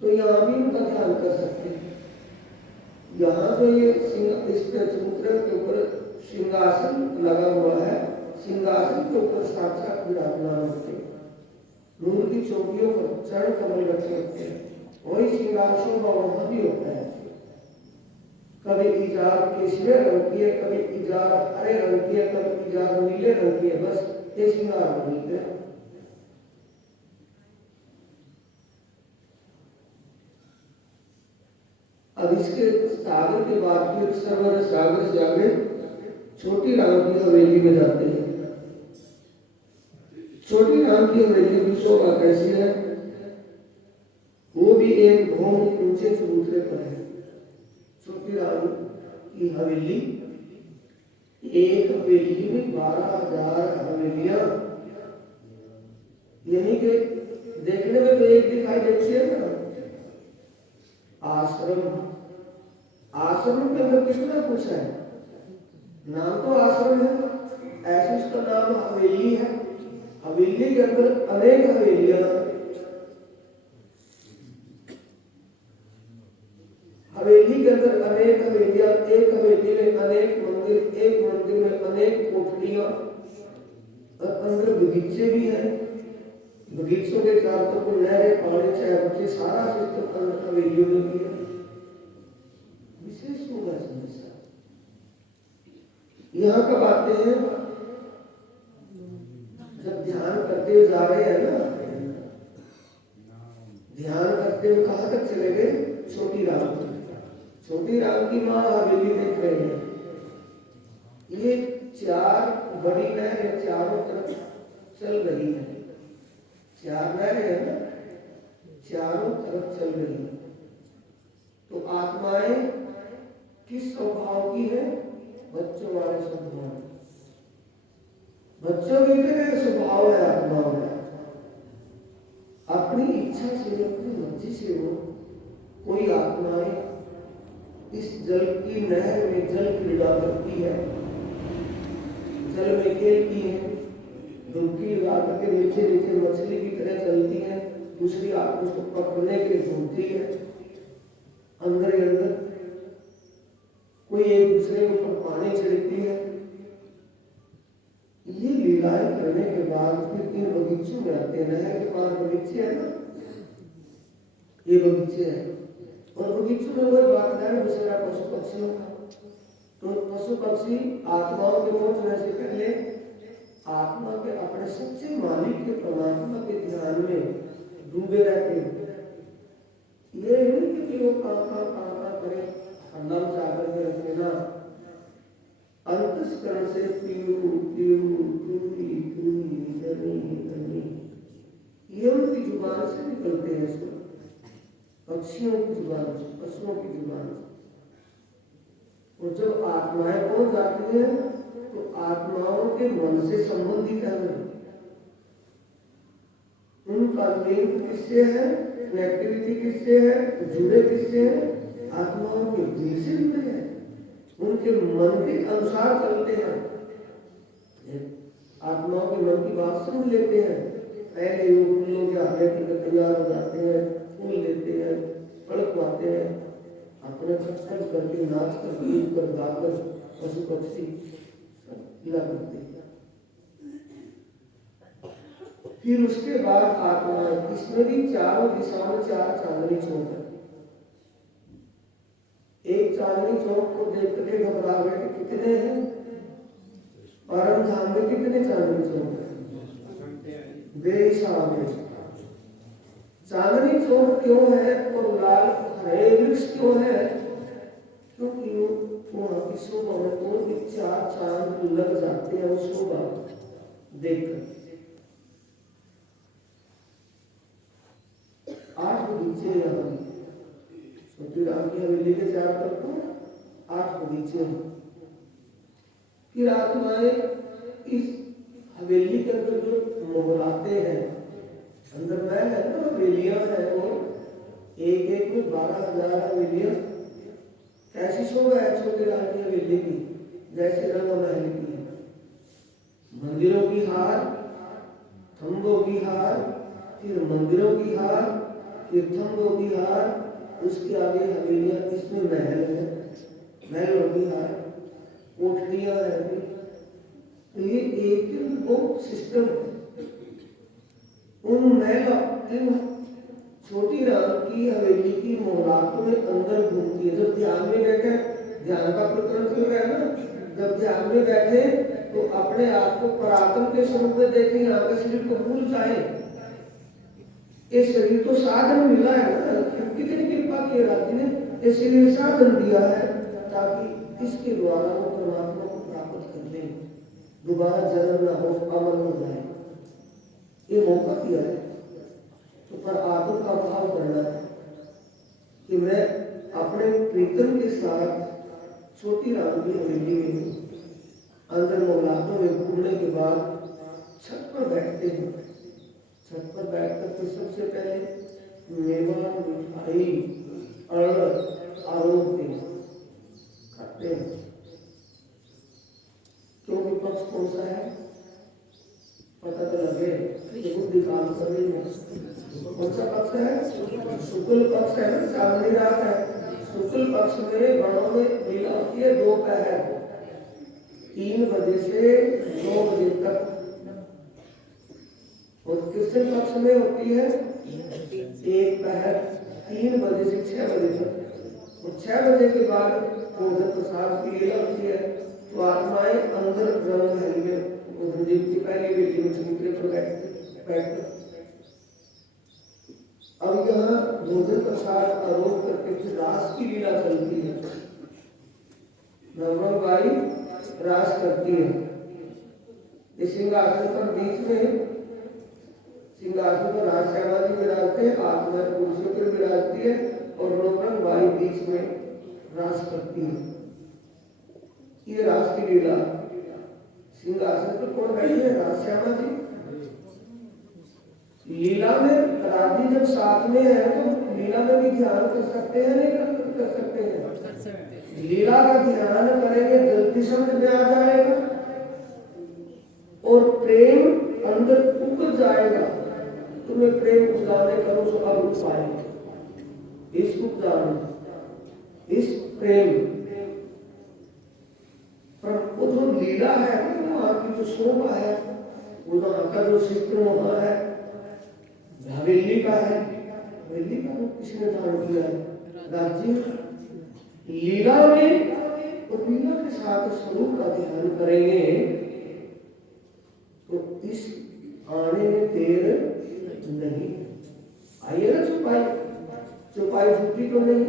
तो यहाँ भी उनका ध्यान कर सकते हैं। यहाँ तो ये इस चबूतरे के ऊपर सिंहासन लगा हुआ है, सिंहासन के ऊपर साक्षात विराजमान होते हैं। नूर की चौकियों पर चरण कमल रखे होते हैं, वही सिंहासन का वहां भी होता है। कभी इजार केसरिया रंग की है, कभी इजार हरे रंग की है, कभी इजार नीले रंग की है। बस ये श्रृंगार नहीं है। अब इसके सागर के बाद फिर सरवर सागर से आगे छोटी राम की हवेली में जाते हैं। छोटी राम की हवेली की शोभा कैसी है? वो भी एक बहुत ऊंचे चबूतरे पर है। छोटी राम की हवेली, एक हवेली में 12,000 हवेलियां, यानी कि देखने में तो एक दिखाई देती है ना। आश्रम, आश्रम के अंदर कितना कुछ है। नाम तो आश्रम है, ऐसे उसका नाम हवेली है। हवेली के अंदर अनेक हवेलियां, हवेली के अंदर अनेक हवेलियां, एक हवेली में अनेक मंदिर, एक मंदिर में अनेक कोठरियां और अंदर बगीचे भी हैं। बगीचों के चारों तरफ नहरें, पानी, चाय बच्चे, सारा सिस्टम हवेलियों में भी है। विशेष होगा समस्या यहाँ कब आते हैं? जब ध्यान करते हुए जा रहे हैं ना, ध्यान करते हुए कहाँ तक चले गए? छोटी राम की, छोटी राम की माँ हवेली देख रहे हैं। ये 4 बड़ी नहरें चारों तरफ चल रही है। 4 नहरें हैं ना, चारों तरफ चल रही है। तो आत्माएं किस स्वभाव की है? बच्चों वाले स्वभाव। बच्चों के लिए स्वभाव है आत्माओं में। अपनी इच्छा से, अपनी मर्जी से वो कोई आत्माएं इस जल की नहर में जल क्रीड़ा करती है, जल में खेलती है, डुबकी लगा करके नीचे नीचे मछली की तरह चलती है, दूसरी आत्मा को पकड़ने के लिए घूमती है। अंदर ही अंदर कोई एक दूसरे के ऊपर पानी छिड़कती है। ये लीलाएं करने के बाद फिर इन बगीचों में आते हैं। नहर के पास बगीचे है ना, ये बगीचे हैं और बगीचों में वही बात है दूसरा पशु पक्षियों का। तो पशु पक्षी आत्माओं के पहुंचने से पहले आत्मा के अपने सच्चे मालिक के परमात्मा के ध्यान में डूबे रहते हैं। ये नहीं कि वो कहाँ करे नाम जाकर के रखे ना। अंतस्करण से पीयू पीयू पूरी पूरी धनी धनी, ये उनकी जुबान से निकलते हैं स्वर, पक्षियों की जुबान से, पशुओं की जुबान से। और जब आत्माएं पहुंच जाती हैं तो आत्माओं के मन से संबंधित है, उनका लिंक किससे है, कनेक्टिविटी किससे है, जुड़े किससे है, आत्माओं के दिल से जुड़े हैं, उनके मन के अनुसार चलते हैं, आत्माओं के मन की बात समझ लेते हैं। पहले फूलों के आगे तैयार हो जाते हैं, फूल लेते हैं, फल पाते हैं, अपने खटखट करके नाच कर गीत कर गाकर पशु पक्षी लीला करते हैं। फिर उसके बाद आत्मा, इसमें भी चारों दिशाओं में चार चांदनी चौक है। एक चांदनी चौक को देख करके घबरा गए कि कितने हैं, परम धाम में कितने चांदनी चौक है, बेहिसाब है। चांदनी चौक क्यों है और लाल हरे वृक्ष क्यों है, क्योंकि वहाँ की शोभा में तो चार चांद लग जाते हैं, वो शोभा देखकर। 8 बगीचे यहाँ छोटी राम की हवेली के चार तरफ 8 बगीचे हैं। फिर आत्माएं इस हवेली के अंदर जो मोहराते हैं, अंदर में है ना हवेलियां हैं, वो एक एक में 12,000 हवेलियां। कैसी शोभा है छोटी राम की हवेली की, जैसे रंग महल की है। मंदिरों की हार, खंभों की हार, फिर मंदिरों की हार, फिर खंभों की हार, उसके आगे हवेलियां, इसमें महल है, महलों की हार, कोठरियां हैं। तो ये एक बहुत सिस्टम है। उन महल, इन छोटी राम की हवेली की मोहरातों में अंदर घूमती है। जब ध्यान में बैठे, ध्यान का प्रकरण चल रहा है ना, जब ध्यान में बैठे तो अपने आप को पराक्रम के स्वरूप में देखें, यहाँ के शरीर को भूल जाए। ये शरीर तो साधन मिला है ना, कितनी कृपा की राजी ने ये शरीर साधन दिया है ताकि इसके द्वारा वो परमात्मा को प्राप्त कर ले, दोबारा जन्म न हो, अमर हो जाए, ये मौका दिया है। तो पर आत्म का भाव करना है कि मैं अपने प्रीतम के साथ छोटी राम की हवेली में अंदर मोहल्लों में घूमने के बाद छत पर बैठते हैं। छत पर बैठकर तो सबसे पहले मेवा, मिठाई, अरड़, आरोग्य खाते हैं। क्योंकि पक्ष कौन सा है पता तो लगे, बुद्धि काम कर रही है। कौन सा पक्ष है, शुक्ल पक्ष है ना, चांदनी रात है। शुक्ल पक्ष में वनों में लीला होती है दोपहर 3 बजे से 9 बजे तक, और कृष्ण पक्ष में होती है एक पहर 3 बजे से 6 बजे तक। और 6 बजे के बाद भोजन प्रसाद की लीला होती है। तो आत्माएं अंदर रंग महल में की पहली बेटी में चबूतरे पर बैठते। अब यहाँ भोजन प्रसाद आरोप करके फिर रास की लीला चलती है। नवम बाई रास करती है। इस सिंहासन पर बीच में सिंहासन पर राज श्यामा जी विराजते हैं, आत्मा पुरुषों पर विराजती है, और नवरंग बाई बीच में रास करती है। ये रास की लीला। सिंहासन पर कौन बैठे हैं, राज श्यामा जी। लीला में राजी जब साथ में है तो लीला में भी ध्यान कर सकते हैं, नहीं कर सकते हैं। लीला का ध्यान करेंगे जल्दी समझ में आ जाएगा और प्रेम अंदर उतर जाएगा। तुम्हें प्रेम उपजाने करो सो अब पाएंगे। इस उपजाने, इस प्रेम पर वो जो लीला है, वहाँ की जो शोभा है, वो का जो सिस्टम वहाँ है, हवेली का है। हवेली का वो किसने दान किया है, राज्य। लीला में और लीला के साथ स्वरूप का ध्यान करेंगे तो इस आने में देर नहीं। आइए ना छुपाई, चौपाई झूठी तो नहीं?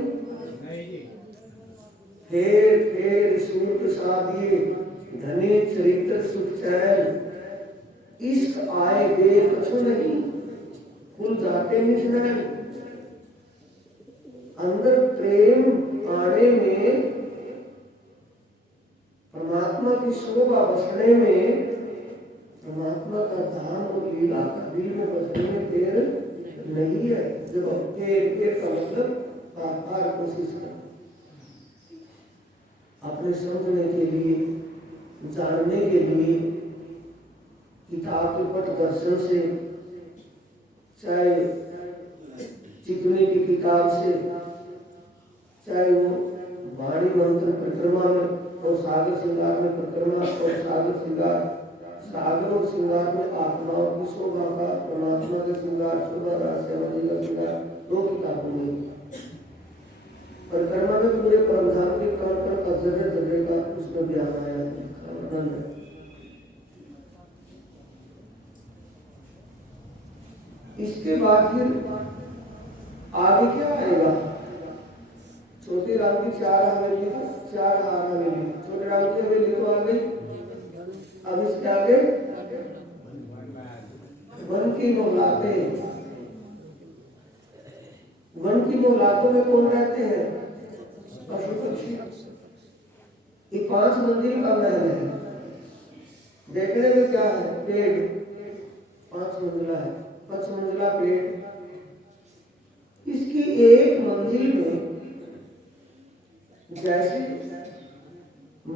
फेर फेर सूत साधिए धने चरित्र सुख चैन, इश्क आए दे कछु नहीं, खुल जाते निज नैन। अंदर प्रेम आने में, परमात्मा की शोभा बसने में, परमात्मा का धाम और लीला का दिल में बसने में देर नहीं है। जब देर का मतलब बार कोशिश कर, अपने समझने के लिए, जानने के लिए, किताब के पट दर्शन से, चाहे चिकने की किताब से, चाहे वो वाणी मंत्र परिक्रमा में और सागर श्रृंगार में परिक्रमा और सागर श्रृंगार, सागर और श्रृंगार में आत्माओं की शोभा का, परमात्मा के श्रृंगार शोभा रहस्यवादी का श्रृंगार, दो किताबों में परिक्रमा में पूरे परमधाम के कण कण का जगह जगह का उसमें बयान आया है। इसके बाद फिर आगे क्या आएगा? छोटे राम की चार हवेली, चार हवेली, छोटे राम की हवेली तो आ गई। अब इसके आगे वन की मोहलातें, वन की मोहलातों में कौन रहते हैं? पशु पक्षी। ये 5 मंजिल का महल है। देखने में क्या है? पेड़, 5 मंजिला है, 5 मंजिला पेड़। इसकी एक मंजिल में जैसे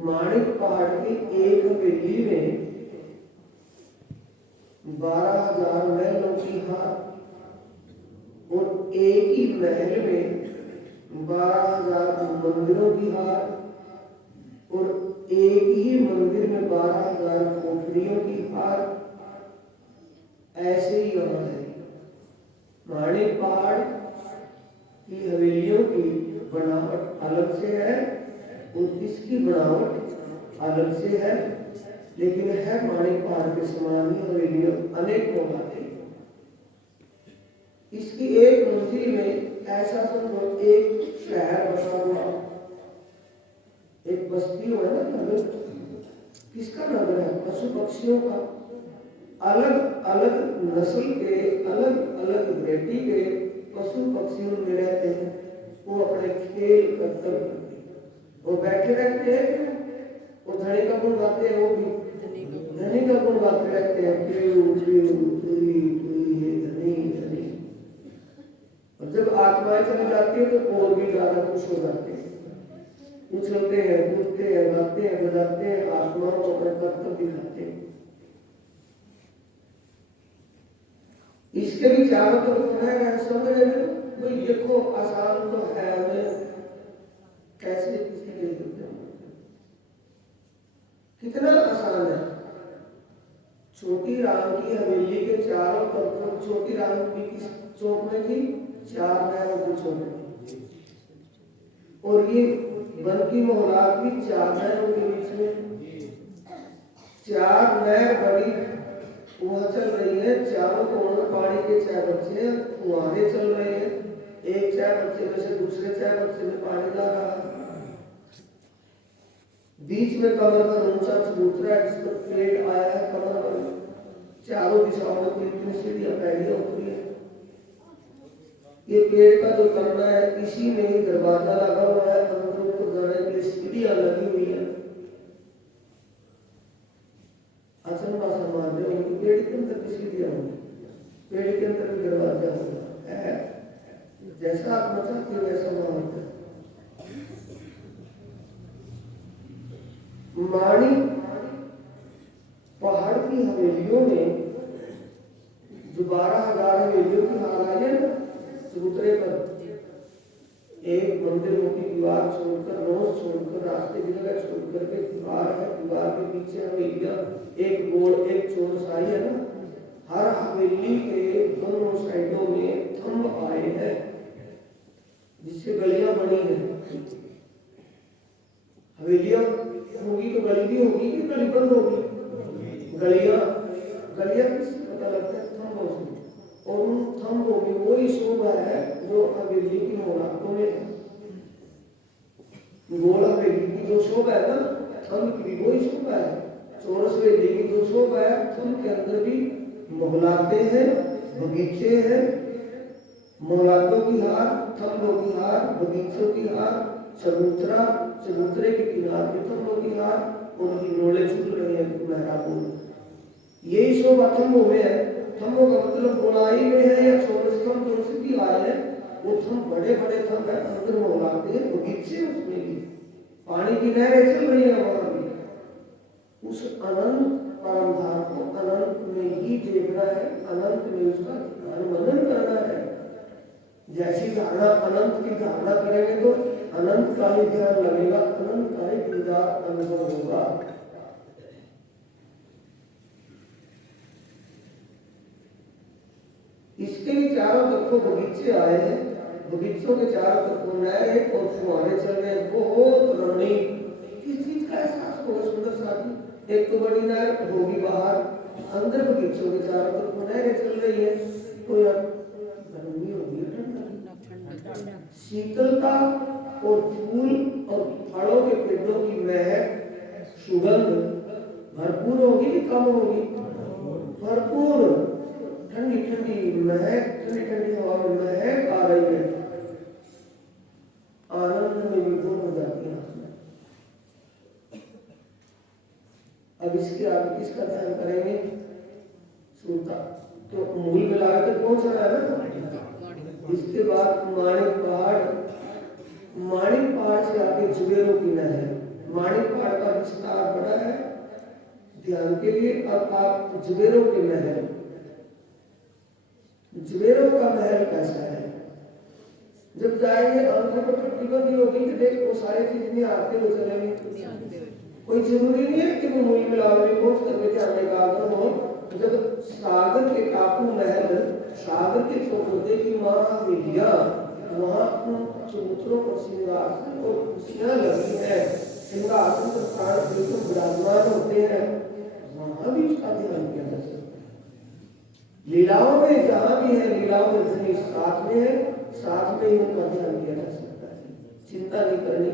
माणिक पहाड़ की एक हवेली में 12,000 महलों की हार, और एक ही महल में 12,000 मंदिरों की हार, और एक ही मंदिर में 12,000 कोठरियों की हार। ऐसे ही यहाँ है। माणिक पहाड़ की हवेलियों की बनावट अलग से है और इसकी बनावट अलग से है, लेकिन है माणिक पहाड़ के समान ही हवेलियों अनेक होते। इसकी एक मंजिल में ऐसा समझो एक शहर बसा हुआ, एक बस्ती हो है ना, नगर। किसका नगर है? पशु पक्षियों का। अलग अलग नस्ल के, अलग अलग वैरायटी के पशु पक्षियों में रहते हैं। वो अपने खेल करते हैं, वो बैठे रहते हैं, वो धनी का गुण गाते हैं, वो भी धनी का गुण गाते रहते हैं, और जब आत्माएं चली जाती है तो और भी ज्यादा खुश हो जाते हैं, उछलते हैं, कूदते हैं, गाते हैं, बजाते हैं, आत्माओं को अपने कर्तव्य दिखाते हैं। इसके भी चारों तरफ है समझ में भाई देखो आसान तो है, हमें कैसे किसी के कितना आसान है। छोटी राम की हवेली के चारों तरफ, छोटी राम की किस चौक में थी? 4 नहरों की चौक में, और ये वन की मोहलात भी 4 नहरों के बीच में। 4 नहर बड़ी वहां चल रही है, चारों कोनों में पानी के 4 बच्चे फुहारे चल रहे हैं। एक 4 बच्चे में से दूसरे 4 बच्चे में पानी ला रहा है। बीच में कमर का ऊंचा चबूतरा है, जिस पर पेड़ आया है कमर पर। चारों दिशाओं में 3 सीढ़ियां पहली होती है। ये पेड़ का जो कमरा है, इसी में ही दरवाजा लगा हुआ है, अंदर को जाने के लिए सीढ़ियां लगी हुई है। आसन पासन मान रहे हो, पेड़ के अंदर की सीढ़ियां होंगी, पेड़ के अंदर भी दरवाजा होगा है। जैसा आप चाहते हो वैसा वहां होता है। माणी पहाड़ की हवेलियों में जो 12,000 हवेलियों की हार आई है ना, चबूतरे पर एक मंदिरों की दीवार छोड़कर, रोज छोड़कर, रास्ते की जगह छोड़कर के दीवार है, दीवार के पीछे हवेलियां, एक गोल एक चौरसाई है ना। हर हवेली के दोनों साइडों में थंब आए हैं, जिससे गलियां बनी है। हवेलियां होगी तो गली भी होगी कि गली बंद होगी? गलियां, गलियां किससे पता लगता है? थंबों से। और उन थंभों में वही शोभा है जो हवेली की मोहरातों में है। गोल हवेली की जो शोभा है ना, थंभ की वही शोभा है। चौरस हवेली की जो शोभा है, थंभ के अंदर भी मोहलाते हैं, बगीचे हैं। मोहलातों की हार, थंभों की हार, बगीचों की हार, चबूतरा, चबूतरे के किनारे पे थंभों की हार, उनकी डोले छूट रहे हैं मेहराबों में। यही शोभा थंभों में है। थंभों का मतलब गोलाई में है या चौरस थंभ जो सिद्धि आए हैं, वो थंभ बड़े बड़े थंभ है, अंदर मोहलाते हैं, बगीचे उसमें भी पानी की नहरें चल रही है वहां भी। उस अनंत परमधाम को अनंत में ही देखना है, अनंत में उसका ध्यान मनन करना है। जैसी धारणा अनंत की धारणा करेंगे तो अनंत का ही ध्यान लगेगा, अनंत का ही दीदार अनुभव होगा। इसके भी चारों तरफ बगीचे आए हैं, बगीचों के चारों तरफ नए और फुहारे चल रहे हैं, बहुत रमणीक। किस चीज का एहसास होगा सुंदर साथी? एक तो बड़ी नहर होगी बाहर, अंदर बगीचों के चारों तरफ नहरें चल रही है, तो यार गर्मी होगी, ठंडा, शीतलता और फूल और फलों के पेड़ों की महक, सुगंध भरपूर होगी कि कम होगी? भरपूर। ठंडी ठंडी महक, ठंडी ठंडी हवा में महक आ रही है, आनंद में विभोर हो जाती है। अब इसके आगे किसका ध्यान करेंगे? सूता तो मूल में लाए तो पहुंच रहा है ना। इसके बाद माणिक पहाड़, माणिक पहाड़ से आगे जुबेरों की नहर। माणिक पहाड़ का विस्तार बड़ा है ध्यान के लिए। अब आप जुबेरों के महल, जुबेरों का महल कैसा है? जब जाएंगे आंखों पर प्रतिबंध होगी कि देखो सारी चीज में आते हुए चलेंगे। कोई जरूरी नहीं है कि वो मूल मिलाव में पहुंच करके ध्यान का आग्रह हो। जब सागर के टापू महल, सागर के चौखटे की महाविद्या, वहां चबूतरों पर सिंहासन और कुर्सियां लगी है, सिंहासन पर प्राण बिल्कुल विराजमान होते हैं, वहां भी उसका ध्यान किया जा सकता है। लीलाओं में जहां भी है, लीलाओं में धनी साथ में है, साथ में ही उनका ध्यान किया जा सकता है। चिंता नहीं करनी,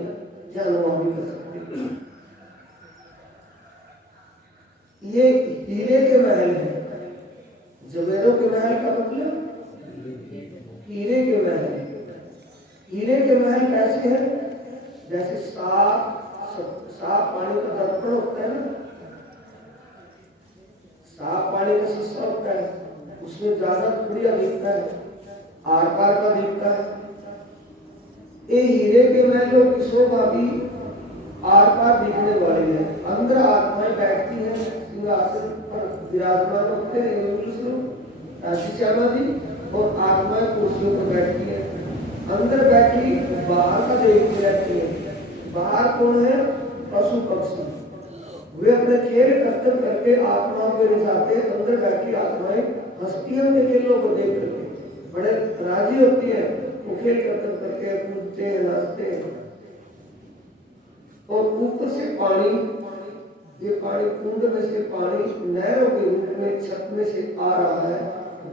ध्यान वहां भी कर सकते हैं। ये हीरे के महल है। जुबेरों के महल का मतलब हीरे के महल। हीरे के महल कैसे है? जैसे साफ पानी का दर्पण होता है ना, साफ पानी का शीशा होता है, उसमें ज्यादा बढ़िया दिखता है, आर पार का दिखता है। ये हीरे के महलों की शोभा भी आर पार दिखने वाली है। अंदर आत्माएं बैठती हैं, सिंहासन पर विराजमान होते हैं श्यामा जी, और आत्माएं कुर्सियों पर बैठती है। अंदर बैठी बाहर का देखती रहती है। बाहर कौन है? पशु पक्षी, वे अपने खेल कर्तव्य करके आत्माओं को रिझाते हैं। अंदर बैठी आत्माएं हंसती हैं उनके खेलों को देख करके, बड़े राजी होती है। वो खेल कर्तव्य करके कूदते हैं, नाचते हैं। और ऊपर से पानी, ये पानी कुंड में से पानी नहरों के रूप में छत में से आ रहा है,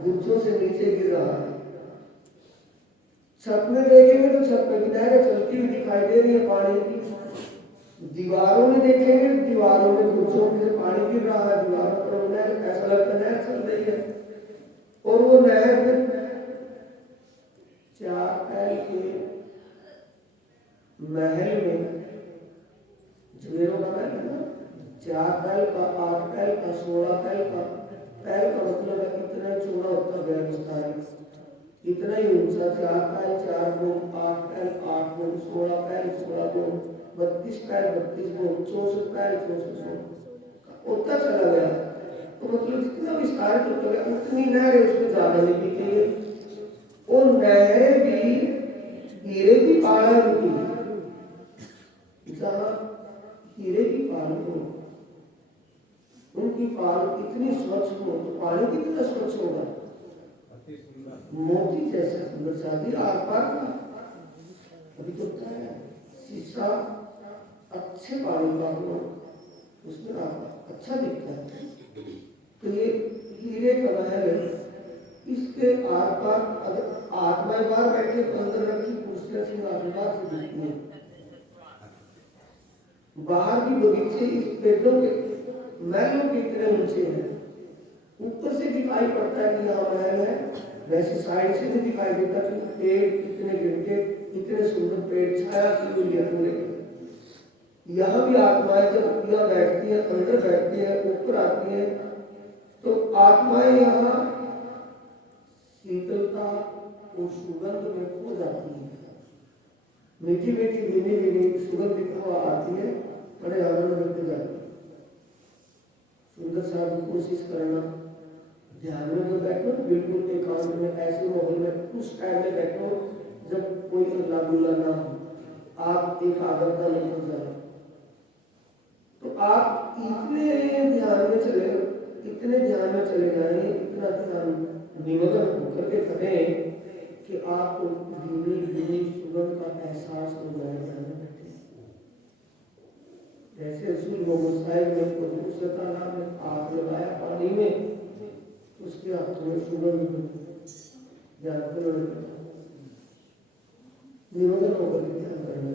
गुच्छों से नीचे गिर रहा है। छत में देखेंगे तो छत में नहरें चलती हुई दिखाई दे रही है पानी की। दीवारों में देखेंगे तो दीवारों में गुच्छों से पानी गिर रहा है, दीवारों पर नहर, ऐसा लगता है नहर चल रही है। और वो नहर में 4 पैर के महल में, जुबेरों का महल है ना, 4 पैर का, 8 पैर का, 16 पैर का। पैर का मतलब है इतना चौड़ा होता गया विस्तार, इतना ही ऊंचा। 4 पैर 4 गुण, 8 पैर 8 गुण, 16 पैर 16 गुण, 32 पैर 32 गुण, 64 पैर 64 गुण होता चला गया। तो मतलब जितना विस्तार होता गया उतनी नहरें उसमें ज्यादा नहीं दिखेगी। और नहरें भी हीरे की पालन की, जहाँ हीरे की पालन हो, उनकी पालन इतनी स्वच्छ हो तो पानी कितना स्वच्छ होगा? मोती जैसा सुंदर शादी आर पार का। अभी तो क्या है, शीशा अच्छे पानी का हो, उसमें अच्छा दिखता है। तो ये हीरे का महल है, इसके आर पार अगर आत्माएं बाहर बैठे तो अंदर रखी कुर्सियां सिंहासन से दिखती है। बाहर की बगीचे इस पेड़ों के महलों के इतने ऊंचे हैं, ऊपर से दिखाई पड़ता है कि यहाँ महल है, वैसे साइड से भी दिखाई देता कि पेड़ इतने गिरके इतने सुंदर पेड़ छाया की हुई है पूरे। यहाँ भी आत्माएं जब यहाँ बैठती हैं, अंदर बैठती हैं, ऊपर आती हैं, तो आत्माएं यहाँ शीतलता और सुगंध में खो जाती है। मीठी मीठी भीनी भीनी सुगंध की हवा आती है, बड़े आनंद मिलते जाते हैं। सुंदर सा कोशिश करना, ध्यान में जो बैठो बिल्कुल एकांत में, ऐसे माहौल में उस टाइम में बैठो जब कोई अल्लाह गुल्ला ना हो, आप एक आदत का लेकर जाए, तो आप इतने ध्यान में चले जाए, इतना ध्यान निमग्न होकर के करें कि आपको धीरे धीरे सुगंध का एहसास हो जाए। ध्यान में बैठे जैसे रसूल मोहम्मद साहब ने हाथ लगाया पानी में, उसके हाथों में सुगंध निमग्न होकर ध्यान करना।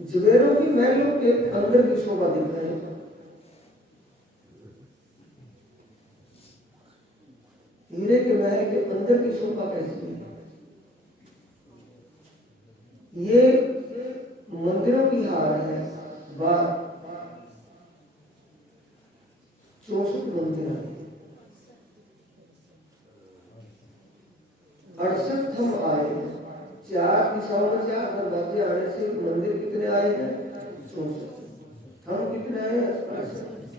जुबेरों की महलों के अंदर की शोभा दिखाए। हीरे के महल के अंदर की शोभा कैसी है? ये मंदिरों की हार है। 64 मंदिर है, 68 हम आए, 4 दिशाओं में 4 दरवाजे आने से मंदिर कितने आए हैं? 64। हम कितने आए हैं? 68।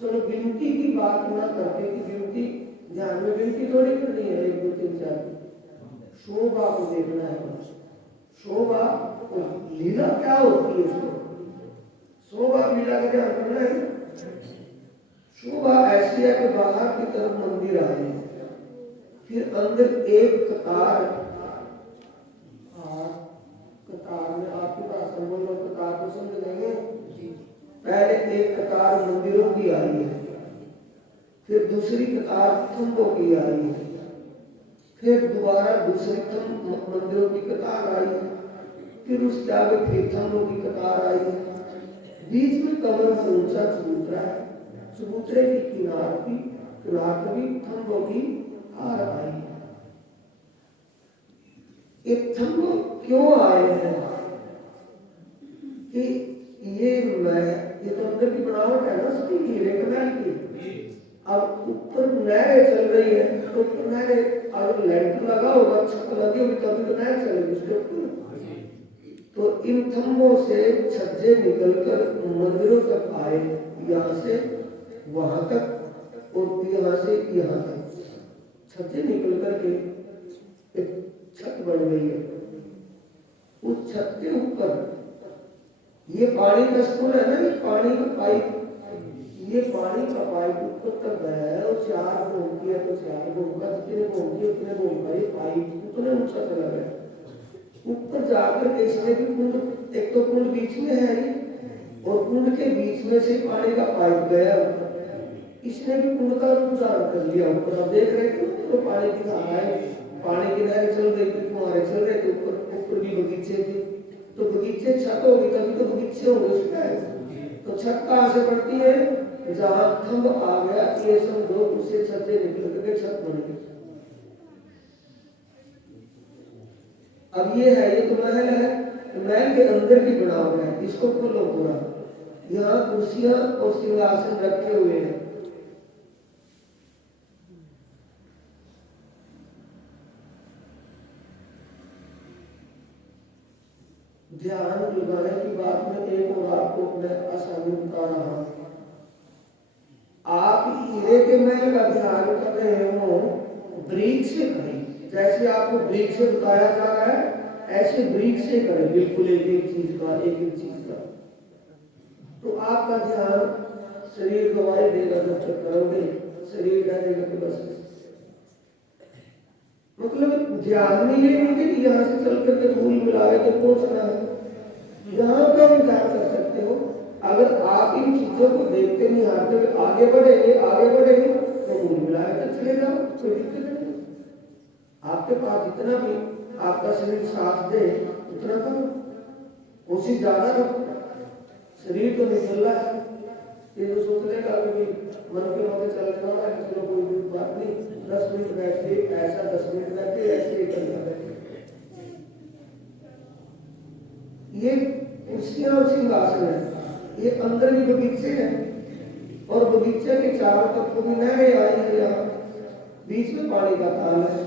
चलो गिनती की बात ना करके कि गिनती ध्यान में गिनती थोड़ी करनी है, 1 2 3 4 शोभा को देखना है। शोभा लीला क्या होती है? शोभा लीला का ध्यान करना है। शोभा ऐसी है कि बाहर की तरफ मंदिर आए, फिर अंदर एक कतार में आपके पास कतार को समझ लेंगे। पहले एक कतार मंदिरों की आई है, फिर दूसरी कतार खंभों की आई है, फिर दोबारा दूसरी मंदिरों की कतार आई है, फिर उसके आगे फिर खंभों की कतार आई है। बीच में कमर से ऊंचा चबूतरा है, चबूतरे की किनार भी खंभों की हार आई है। ये खंभों क्यों आए हैं? कि ये तो अंदर की बनावट है ना उसकी, हीरे कनाल की। अब ऊपर नहरें चल रही है, तो ऊपर नहरें अगर लैंटर लगा होगा, छत लगी होगी, तभी तो नहर चलेगी उसके ऊपर। तो इन खंभों से छज्जे निकलकर मंदिरों तक आए, यहाँ से वहां तक और यहाँ से यहाँ तक छज्जे निकल करके एक छत बन गई है। उस छत के ऊपर ये पानी का स्कूल है ना, ये पानी का पाइप, ये पानी का पाइप ऊपर तक गया है और 4 घूमती है तो 4 घूमका, जितने घूमती है उतने घूमका, ये पाइप उतने ऊंचा चला गया। ऊपर जाकर इसमें भी कुंड, एक तो कुंड बीच में है और कुंड के बीच में से पानी का पाइप गया, इसने भी कुंड का रूप धारण कर लिया। ऊपर आप देख रहे थे तो पानी की धारा है, पानी की नहर चल रही थी, फुहारे चल रहे थे, ऊपर भी बगीचे थे, तो बगीचे छत होगी तभी तो बगीचे होंगे उसमें। तो छत कहाँ से पड़ती है? जहाँ खंभ आ गया ये समझो, उससे छज्जे निकल करके छत बन गई। अब ये है, ये तो महल है, तो महल के अंदर की बनावट है, इसको खोलो पूरा। यहाँ कुर्सियां और सिंहासन रखे हुए हैं। ध्यान लगाने की बात में एक और आपको मैं आसानी बता रहा हूं। आप हीरे के महल का ध्यान कर रहे हो, ब्रिक से करें। जैसे आपको ब्रिक से बताया जा रहा है, ऐसे ब्रिक से करें, बिल्कुल एक एक चीज का। तो आपका ध्यान शरीर गवाही देगा, जब तक करोगे शरीर कह देगा कि बस। मतलब ध्यान में ये नहीं कि यहाँ से चल करके भूल मिलाए तो पहुंचना है, यहाँ का भी ध्यान कर सकते हो। अगर आप इन चीजों को देखते नहीं आगे बढ़ेंगे तो मूल मिलाए तो चले जाओ, कोई दिक्कत नहीं। आपके पास जितना भी आपका शरीर साथ दे उतना करो, कोशिश ज्यादा रखो। शरीर तो निकल रहा है, ये तो सोच लेगा कि मन के मते चलना है कि चलो कोई बात नहीं, 10 मिनट बैठे ऐसा, 10 मिनट बैठे ऐसे, 1 घंटा बैठे। ये कुर्सियां और सिंहासन है, ये अंदर ही बगीचे हैं और बगीचे के चारों तरफ भी नहरें आई है, यहाँ बीच में पानी का ताल है।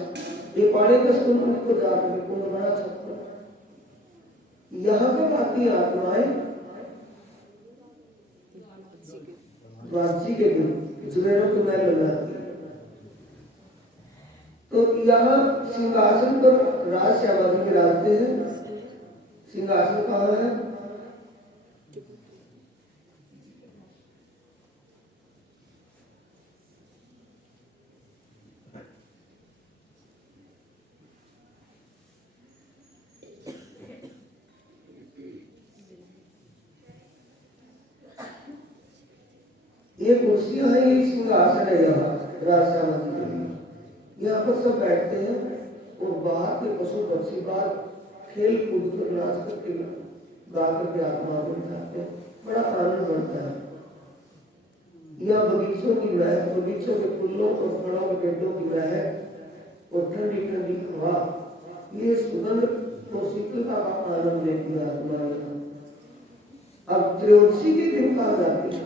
ये पानी का स्कूल को जाकर कुंड बना सकता है। यहाँ पर आती आत्माएं वासी के गुरु जुबेरों को मैं लगाती है। तो यहाँ सिंहासन पर राज श्यामाजी विराजते हैं। सिंहासन कहाँ है? ये कुर्सियां है, ये सिंहासन है यहाँ राज श्यामाजी के लिए। यहाँ पर सब बैठते हैं और बाहर के पशु पक्षी बाहर खेल कूद कर नाच करके गा करके आत्मा को जाते हैं, बड़ा आनंद बढ़ता है। यहाँ बगीचों की महक, बगीचों के फूलों और फलों के पेड़ों की महक और ठंडी ठंडी हवा, ये सुगंध और शीतलता का आनंद लेती है आत्मा। अब त्रयोदशी के दिन कहा जाती है,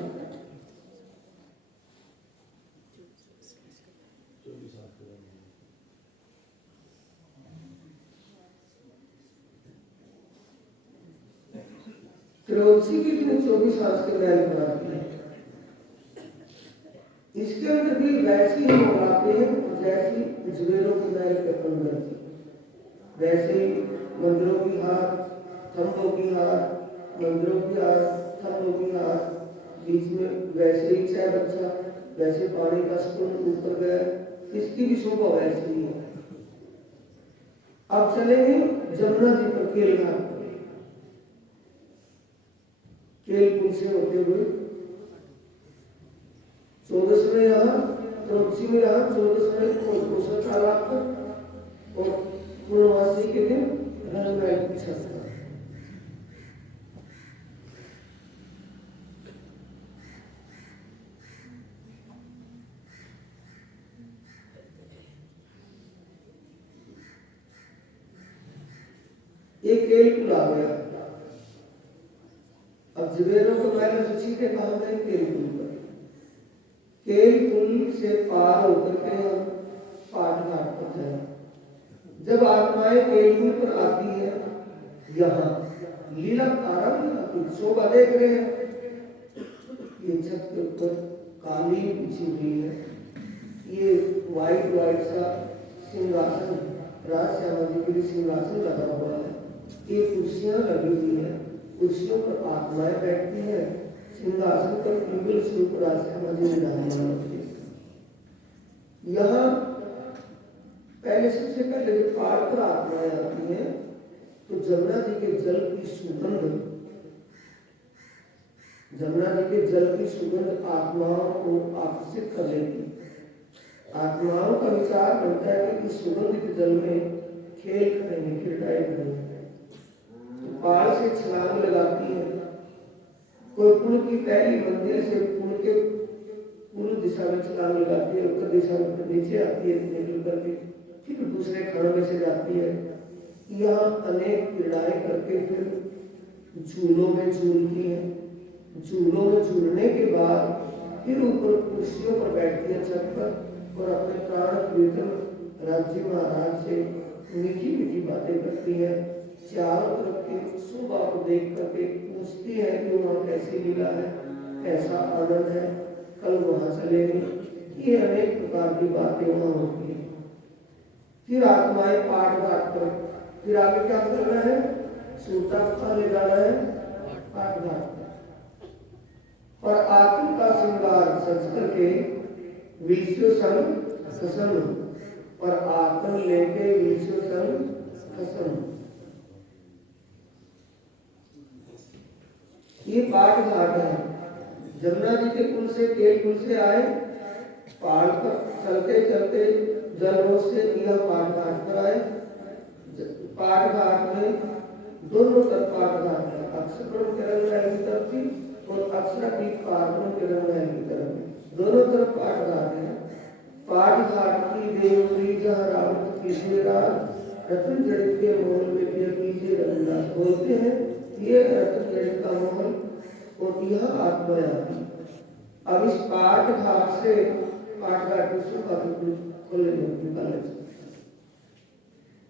त्रयोदशी के दिन 24 आंच के महल बनाती है। इसके अंदर भी वैसी ही बनाते हैं जैसी जुबेरों के महल के अंदर थी। वैसे ही मंदिरों की हार, थंबों की हार, मंदिरों की हार, थंबों की हार, बीच में वैसे ही 6 बच्चा, वैसे पानी का स्पून ऊपर गया, इसकी भी शोभा वैसी ही है। अब चलेंगे जमुना जी पर केल घाट, केल पुल से होते हुए 14 में यहाँ, त्रयोदशी में यहाँ, 14 में दूसरा तालाब पर और पूर्णमासी के दिन रंगमहल की छत पर। एक केल पुल आ गया। अब जुबेरों को पहले से सीधे कहा गए केल पुल पर। केल पुल से पार होकर के हम पाट घाट पर जाए। जब आत्माएं केल पुल पर आती है, यहाँ लीला तारा भी आती, शोभा देख रहे हैं। ये छत के ऊपर कालीन बिछी हुई है, ये व्हाइट व्हाइट सा सिंहासन, राज श्यामाजी के लिए सिंहासन लगा हुआ है। ये कुर्सियां लगी हुई है, कुर्सियों पर आत्माएं बैठती हैं, सिंहासन पर बिल्कुल स्वरूप राज श्यामाजी विराजमान होती है। यहाँ पहले सबसे पहले जब पहाड़ पर आत्माएं आती हैं तो जमुना जी के जल की सुगंध, जमुना जी के जल की सुगंध आत्माओं को आकर्षित कर लेती है। आत्माओं का विचार बनता है कि इस सुगंधित जल में खेल करेंगे, क्रीड़ाएं करेंगे। तो पहाड़ से छलांग लगाती है, कोई पुल की पहली मंजिल से पुल के पूर्व दिशा में छलांग लगाती है, उत्तर दिशा में नीचे आती है निकल करके, फिर दूसरे खड़ों में से जाती है। यहाँ अनेक क्रीड़ाएं करके फिर झूलों में झूलती है। झूलों में झूलने के बाद फिर ऊपर कुर्सियों पर बैठती है छत पर और अपने प्राण प्रियतम राज्य महाराज से मीठी मीठी बातें करती है। चारों तरफ की शोभा को देख करके पूछती है कि वहाँ कैसी लीला है, कैसा आनंद है, कल वहाँ चलेंगे। ये अनेक प्रकार की बातें वहाँ होती है। फिर आत्माएं पाट घाट पर, फिर आगे क्या करना है, सूता कहाँ ले जाना है, पाट घाट पर आत्म का श्रृंगार सज करके विश्व संग सत्संग और आत्म लेके विश्व संग सत्संग। ये पाट घाट है। जमुना जी के पुल से, केल पुल से आए पहाड़ पर चलते चलते जलरोध से यह पाट घाट पर आए। पाट घाट में दोनों तरफ पाट घाट है, अक्षरपुर के रंग महल की तरफ थी और अक्षरापीठ पहाड़ों के रंग महल की तरफ, दोनों तरफ पाट घाट है। पाट घाट की देवरी जहाँ रावत कीजिए रात रतन जड़ित के मोहल में पिया कीजिए रघुनाथ, बोलते हैं ये रतन जड़ित का मोहल और यह आत्मा आती। अब इस पाट घाट से पाट घाट में शोभा खोलने निकाले,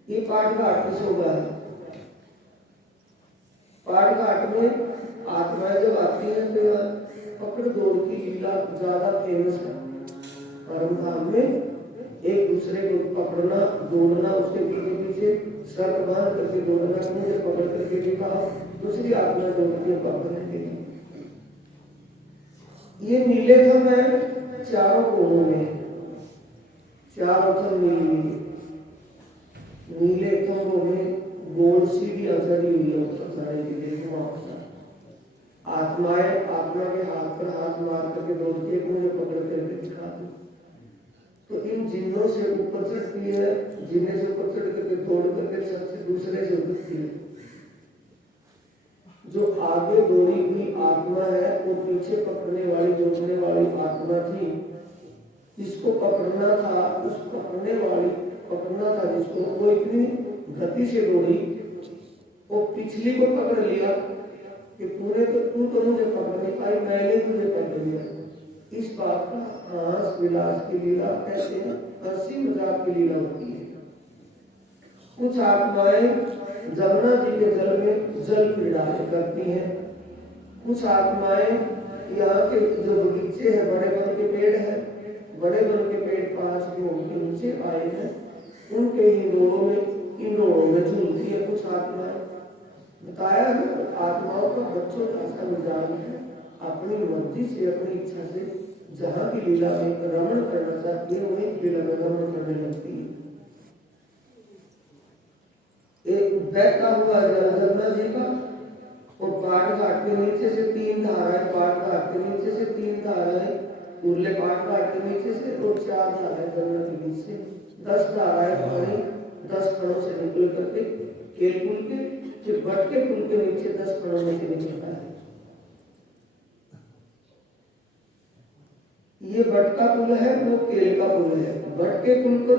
ये पाट घाट में शोभा है। पाट घाट में आत्माएं जब आती हैं तो पकड़ दौड़ की लीला ज्यादा फेमस है। परम धाम में एक दूसरे को पकड़ना दौड़ना, उसके पीछे पीछे सर बांध करके दौड़ना, मुझे पकड़ करके दिखाओ, दूसरी आत्मा दौड़ती है पकड़ने के लिए। ये नीले खंभ है चारों कोनों में, चारों खंभ नीले खंभों में गोल सीधी असरी हुई है, सारे देखो आत्माएं आत्मा के हाथ पर हाथ मार करके दौड़ती है, मुझे पकड़ करके दिखाती। तो इन जिन्नों से ऊपर चढ़ती है, जिन्हें से ऊपर चढ़ करके दौड़ करके सबसे दूसरे से उठती है। जो आगे दौड़ी हुई आत्मा है वो पीछे पकड़ने वाली जोड़ने वाली आत्मा थी, जिसको पकड़ना था उस पकड़ने वाली पकड़ना था जिसको, वो इतनी गति से दौड़ी वो पिछली को पकड़ लिया कि पूरे तू तो मुझे पकड़ नहीं पाई, मैंने तुझे पकड़ लिया। इस बात का हास विलास की लीला कहते हैं, हंसी मजाक की लीला होती है। कुछ आत्माएं जमुना जी के जल में जल क्रीड़ा करती हैं, कुछ आत्माएं यहाँ के जो बगीचे हैं, बड़े वन के पेड़ हैं, बड़े वन के पेड़ 5 किलोमीटर के नीचे आए हैं, उनके हिंडोलों में इंडोलों में झूलती है कुछ आत्माएं। बताया है आत्माओं का बच्चों का ऐसा मिजाज है, अपनी मर्जी से अपनी इच्छा से जहाँ की लीला में रमण करना चाहती है वही लीला में रमण करने लगती है। एक बहता हुआ जल जमुना जी का और पाट घाट के नीचे से 3 धाराएं, पाट घाट के नीचे से 3 धाराएं, उरले पाट घाट के नीचे से और 4 धाराएं जमुना के बीच से 10 धाराएं पानी 10 खड़ों से निकल करके केल पुल के फिर भटके पुल के नीचे 10 खड़ों में से निकलता है। ये भटका पुल है वो केल का पुल है। भटके पुल पर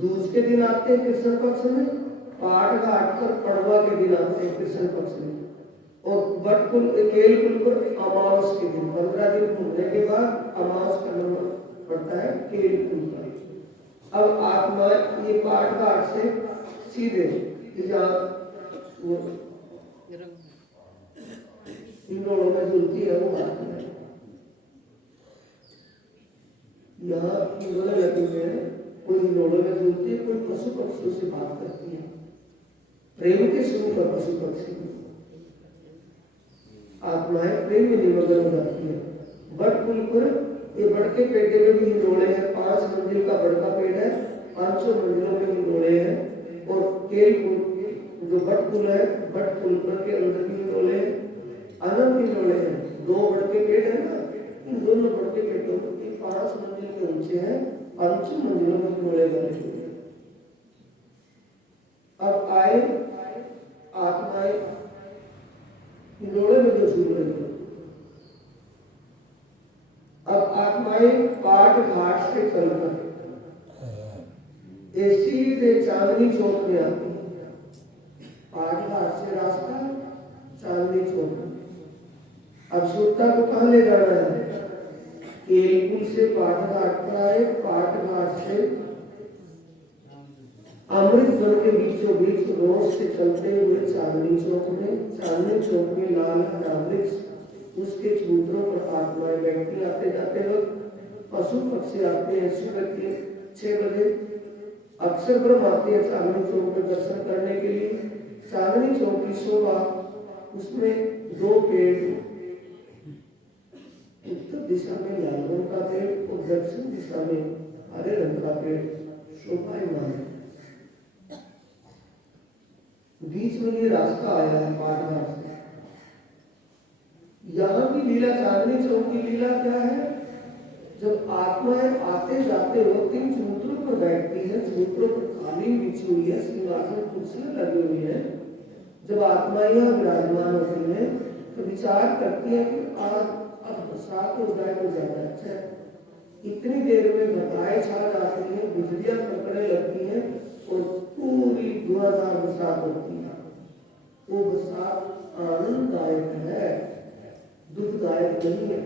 दूज के दिन आते हैं कृष्ण पक्ष में, पाट घाट पर पड़वा के दिन आते हैं कृष्ण पक्ष में, और बट पुल केल पुल पर अमावस के दिन 15 दिन घूमने के बाद अमावस का नंबर पड़ता है केल पुल पर। अब आत्मा ये पाट घाट से सीधे इंडोलों में झूलती है वो आत्मा यहाँ इंडोले लगे हुए हैं, कोई इंडोलों में झूलती है, कोई पशु पक्षियों से बात करती है, प्रेम के स्वरूप पर पशु पक्षी आत्माएं प्रेम में निमग्न हो जाती है। बट पुल पर ये बड़ के पेड़े में भी हिंडोले हैं, 5 मंजिल का बड़का पेड़ है, 500 मंजिलों में हिंडोले हैं, और केल पुल जो बट पुल है, बट पुल पर के अंदर भी हिंडोले हैं, अनंत हिंडोले हैं। 2 बड़ के पेड़ है ना, इन दोनों बड़ के पेड़ों पर 5 मंजिल के ऊंचे हैं, 500 मंजिलों में हिंडोले बने हुए हैं। अब आए आत्माएं हिंडोले में जो झूल रही है, अब आत्माएं पाट घाट से चलकर सीधे चांदनी चौक में आती है। पाट घाट से रास्ता चांदनी चौक में। अब श्रोता को कहाँ ले जाना है? केल पुल से पाट घाट पर आए, पाट घाट से अमृत वन के बीचों बीच रोज से चलते हुए चांदनी चौक में, चांदनी चौक में लाल हरा वृक्ष, उसके चबूतरों पर आत्माएं व्यक्ति आते जाते वक्त, पशु पक्षी आते हैं सुबह के 6 बजे, अक्सर ब्रह्म आते हैं चांदनी चौक में दर्शन करने के लिए। चांदनी चौक की शोभा, उसमें 2 पेड़, उत्तर दिशा में लाल रंग का पेड़ और दक्षिण दिशा में हरे रंग का पेड़ शोभायमान है। बीच में ये रास्ता आया है पाट घाट से। यहाँ की लीला, चांदनी चौक की लीला क्या है? जब आत्माएं आते जाते वक्त इन चबूतरों पर बैठती हैं, चबूतरों पर कालीन बिछी हुई है, सिंहासन कुर्सियां लगी हुई है, जब आत्माएं यहाँ विराजमान होती हैं तो विचार करती है कि आज अब बरसात हो जाए तो ज्यादा अच्छा है। इतनी देर में घटाएं छा जाती हैं, बिजलियां कड़कने लगती हैं और पूरी धुआंधार बरसात होती है। वो बरसात आनंददायक है, दुखदायक नहीं है।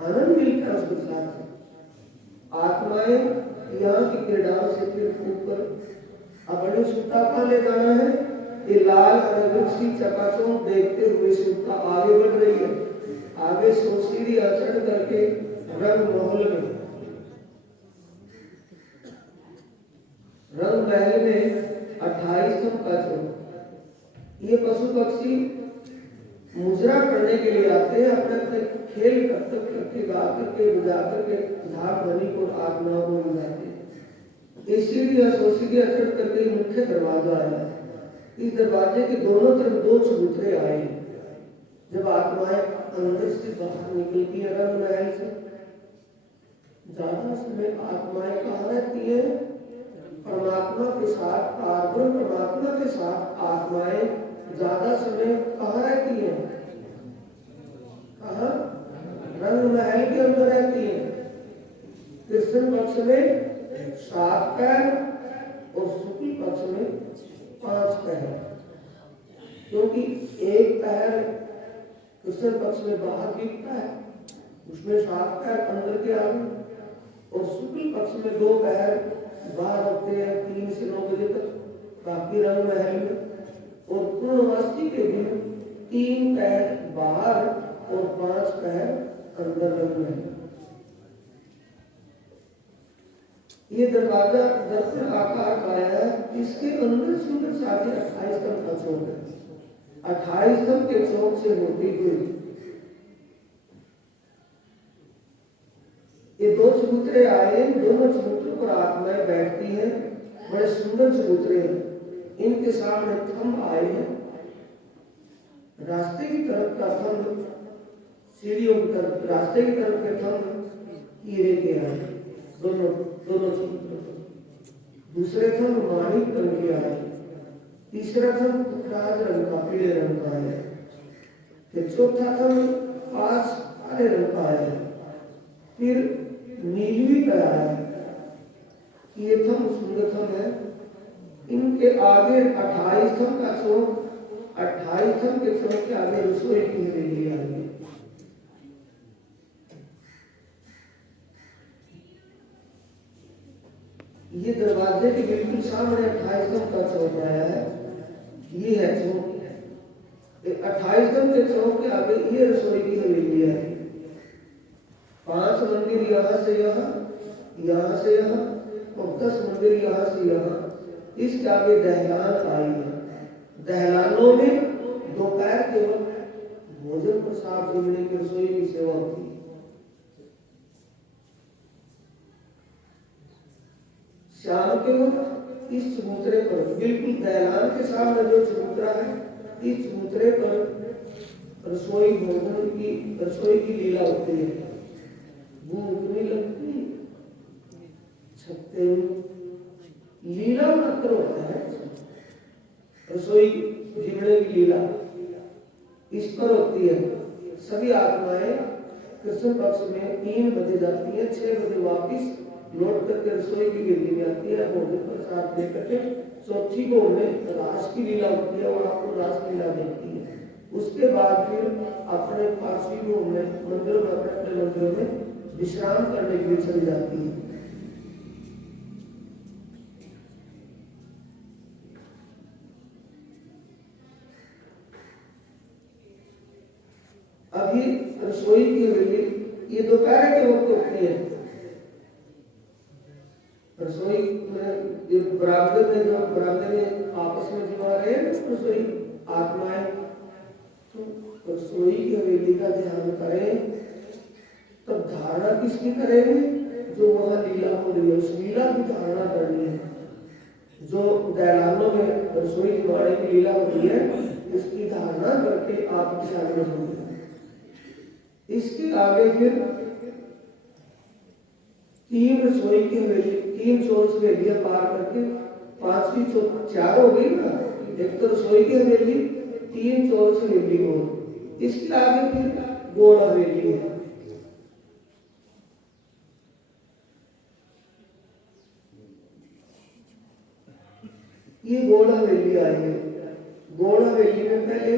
आनंद मिलता है उस बरसात से। आत्माएं यहाँ की क्रीड़ाओं से फिर ऊपर अपने सुता कहाँ ले जाना है? ये लाल वृक्ष की चकाचौंध देखते हुए सुता आगे बढ़ रही है। आगे सीढ़ी चढ़ करके रंग महल में, रंग महल में 28 स्तंभ का चौक। ये पशु पक्षी मुजरा करने के लिए आते हैं, अपने अपने खेल करतब करके गा करके बजा करके धाम ध्वनि को आत्माओं को मिलाते हैं। ये सीढ़ियां सोसीढ़ियां चढ़ करके मुख्य दरवाजा आया। इस दरवाजे के दोनों तरफ 2 चबूतरे आए। जब आत्माएं अंदर से बाहर निकलती है रंग महल से, ज्यादा समय आत्माएं कहाँ रहती है? परमात्मा के साथ, पारब्रह्म परमात्मा के साथ आत्माएं ज्यादा समय कहाँ रहती है? कहाँ? रंग महल के अंदर रहती है। कृष्ण पक्ष में 7 पैर और शुक्ल पक्ष में 5 पैर, क्योंकि एक पैर कृष्ण पक्ष में बाहर दिखता है, उसमें 7 पैर अंदर के आगे, और शुक्ल पक्ष में 2 पैर बाहर होते हैं 3 से 9 बजे तक बाकी रंग महल में। और पूर्णमासी के दिन 3 पैर बाहर और 5 पैर अंदर रंग महल। ये दरवाजा दर्पण आकार का है। इसके अंदर सुंदर साथी 28 स्तंभ का चौक है। 28 स्तंभ के चौक से होती हुई ये 2 चबूतरे आए। दोनों चबूतरों पर आत्माएं बैठती हैं। बड़े सुंदर चबूतरे हैं। इनके सामने थंब आए हैं। रास्ते की तरफ का थंब, सीढ़ियों की तरफ, रास्ते की तरफ के थंब हीरे के आए, दोनों चबूतरों। दूसरे थंब माणिक रंग के आए। तीसरा थंब पुखराज रंग का, पीले रंग का है। फिर चौथा थंब 5 काले रंग का है। फिर नीलवी का आया। ये थंब सुंदर थंब है। इनके आगे 28 स्तंभ का चौक, 28 स्तंभ के चौक के आगे रसोई की हवेली आ गई। ये दरवाजे के बिल्कुल सामने 28 स्तंभ का चौक आया है। ये है चौक। 28 स्तंभ के चौक के आगे ये रसोई की हवेली है। 5 मंदिर यहाँ से यहाँ, यहाँ से यहाँ, और 10 मंदिर यहाँ से यहाँ। इसके आगे दहलान आई है। दहलानों में दोपहर के वक्त भोजन प्रसाद जमने की रसोई की सेवा होती है। शाम के वक्त इस चबूतरे पर, बिल्कुल दहलान के सामने जो चबूतरा है, इस चबूतरे पर रसोई की लीला होती है। भूख नहीं लगती, छत्ते लीला मात्र होता है। रसोई जिमने की लीला इस पर होती है। सभी आत्माएं कृष्ण पक्ष में 3 बजे जाती है, 6 बजे वापिस लौट करके रसोई की गिरदी में आती है। भोजन प्रसाद लेकर के चौथी को उन्हें रास की लीला होती है और आपको रास लीला देखती है। उसके बाद फिर अपने पार्श्वी को मंदिरों में, अपने मंदिरों में विश्राम करने के लिए चली जाती है। अभी रसोई की हवेली ये दोपहर के वक्त होती है। रसोई में बरामदे में आपस में जमा रहे रसोई आत्माएं, तो रसोई की हवेली का ध्यान करें। तब धारणा किसकी करेंगे? जो वहां लीला हो रही है उस लीला की धारणा करनी है। जो दहलानों में रसोई जमाने की लीला हो रही है इसकी धारणा करके आप इसके आगे बढ़ेंगे। इसके आगे फिर 3 रसोई की हवेली, 3 चौरस हवेलियां पार करके 5वीं 4 हो गई ना। एक तो रसोई की हवेली, 3 चौरस हवेली और इसके आगे फिर गोड़ हवेली है। ये गोड़ हवेली आई है। गोड़ हवेली में पहले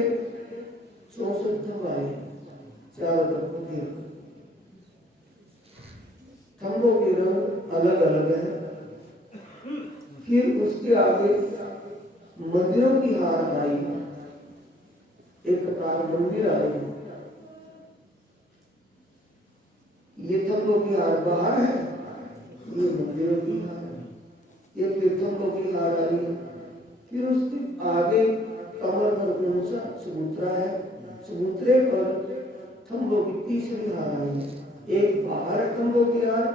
64 थंब आए चारों तरफ के। थंबों के रंग अलग अलग है। फिर उसके आगे मंदिरों की हार आई, एक कतार मंदिर आए। ये थंबों की हार बाहर है, ये मंदिरों की हार है, ये फिर थंबों की हार आई है। फिर उसके आगे कमर पर ऊंचा चबूतरा है, चबूतरे पर थंबों की तीसरी हार आई है। एक बाहर है थंबों की हार,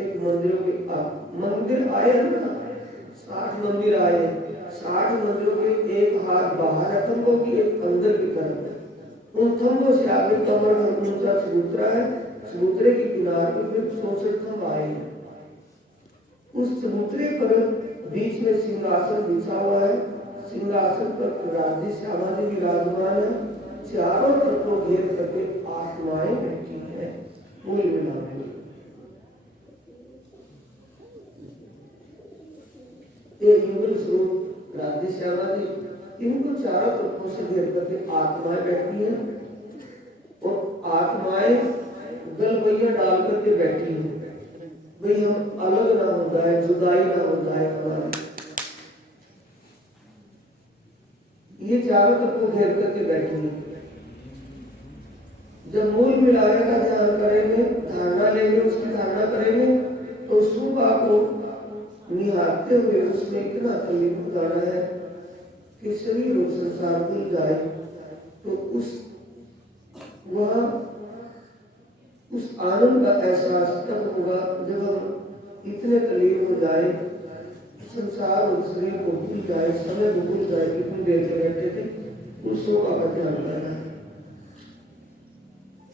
एक मंदिरों के मंदिर आए हैं ना, 60 मंदिर आए। 60 मंदिरों के एक हार बाहर है थंबों की, एक अंदर की तरफ है। उन थंबों से आगे कमर पर ऊंचा चबूतरा है, चबूतरे के किनारे पर फिर 64 थंब आए हैं। उस चबूतरे पर बीच में सिंहासन बिछा हुआ है, सिंहासन पर राज्य श्यामा जी विराजमान है। चारों तरफ को घेर करके आत्माएं बैठी है मूल मिलाने। एक युगल स्वरूप राज्य श्यामा जी, इनको चारों तरफों से घेर करके आत्माएं बैठी हैं और आत्माएं गलबैया डाल करके बैठी हैं, भाई हम अलग ना हो जाए, जुदाई ना हो जाए हमारी। ये चारों तरफ को घेर करके बैठी हैं। जब मूल मिलाने का ध्यान करेंगे, धारणा लेंगे, उसकी धारणा करेंगे तो सुबह को निहारते हुए उसमें इतना तल्लीन हो जाना है कि शरीर और संसार भूल जाए। तो उस आनंद का एहसास तब होगा जब हम इतने तल्लीन हो जाए, संसार और शरीर को भूल जाए, समय को भूल जाए, कितनी देर से रहते थे, उस शोभा का ध्यान करना है।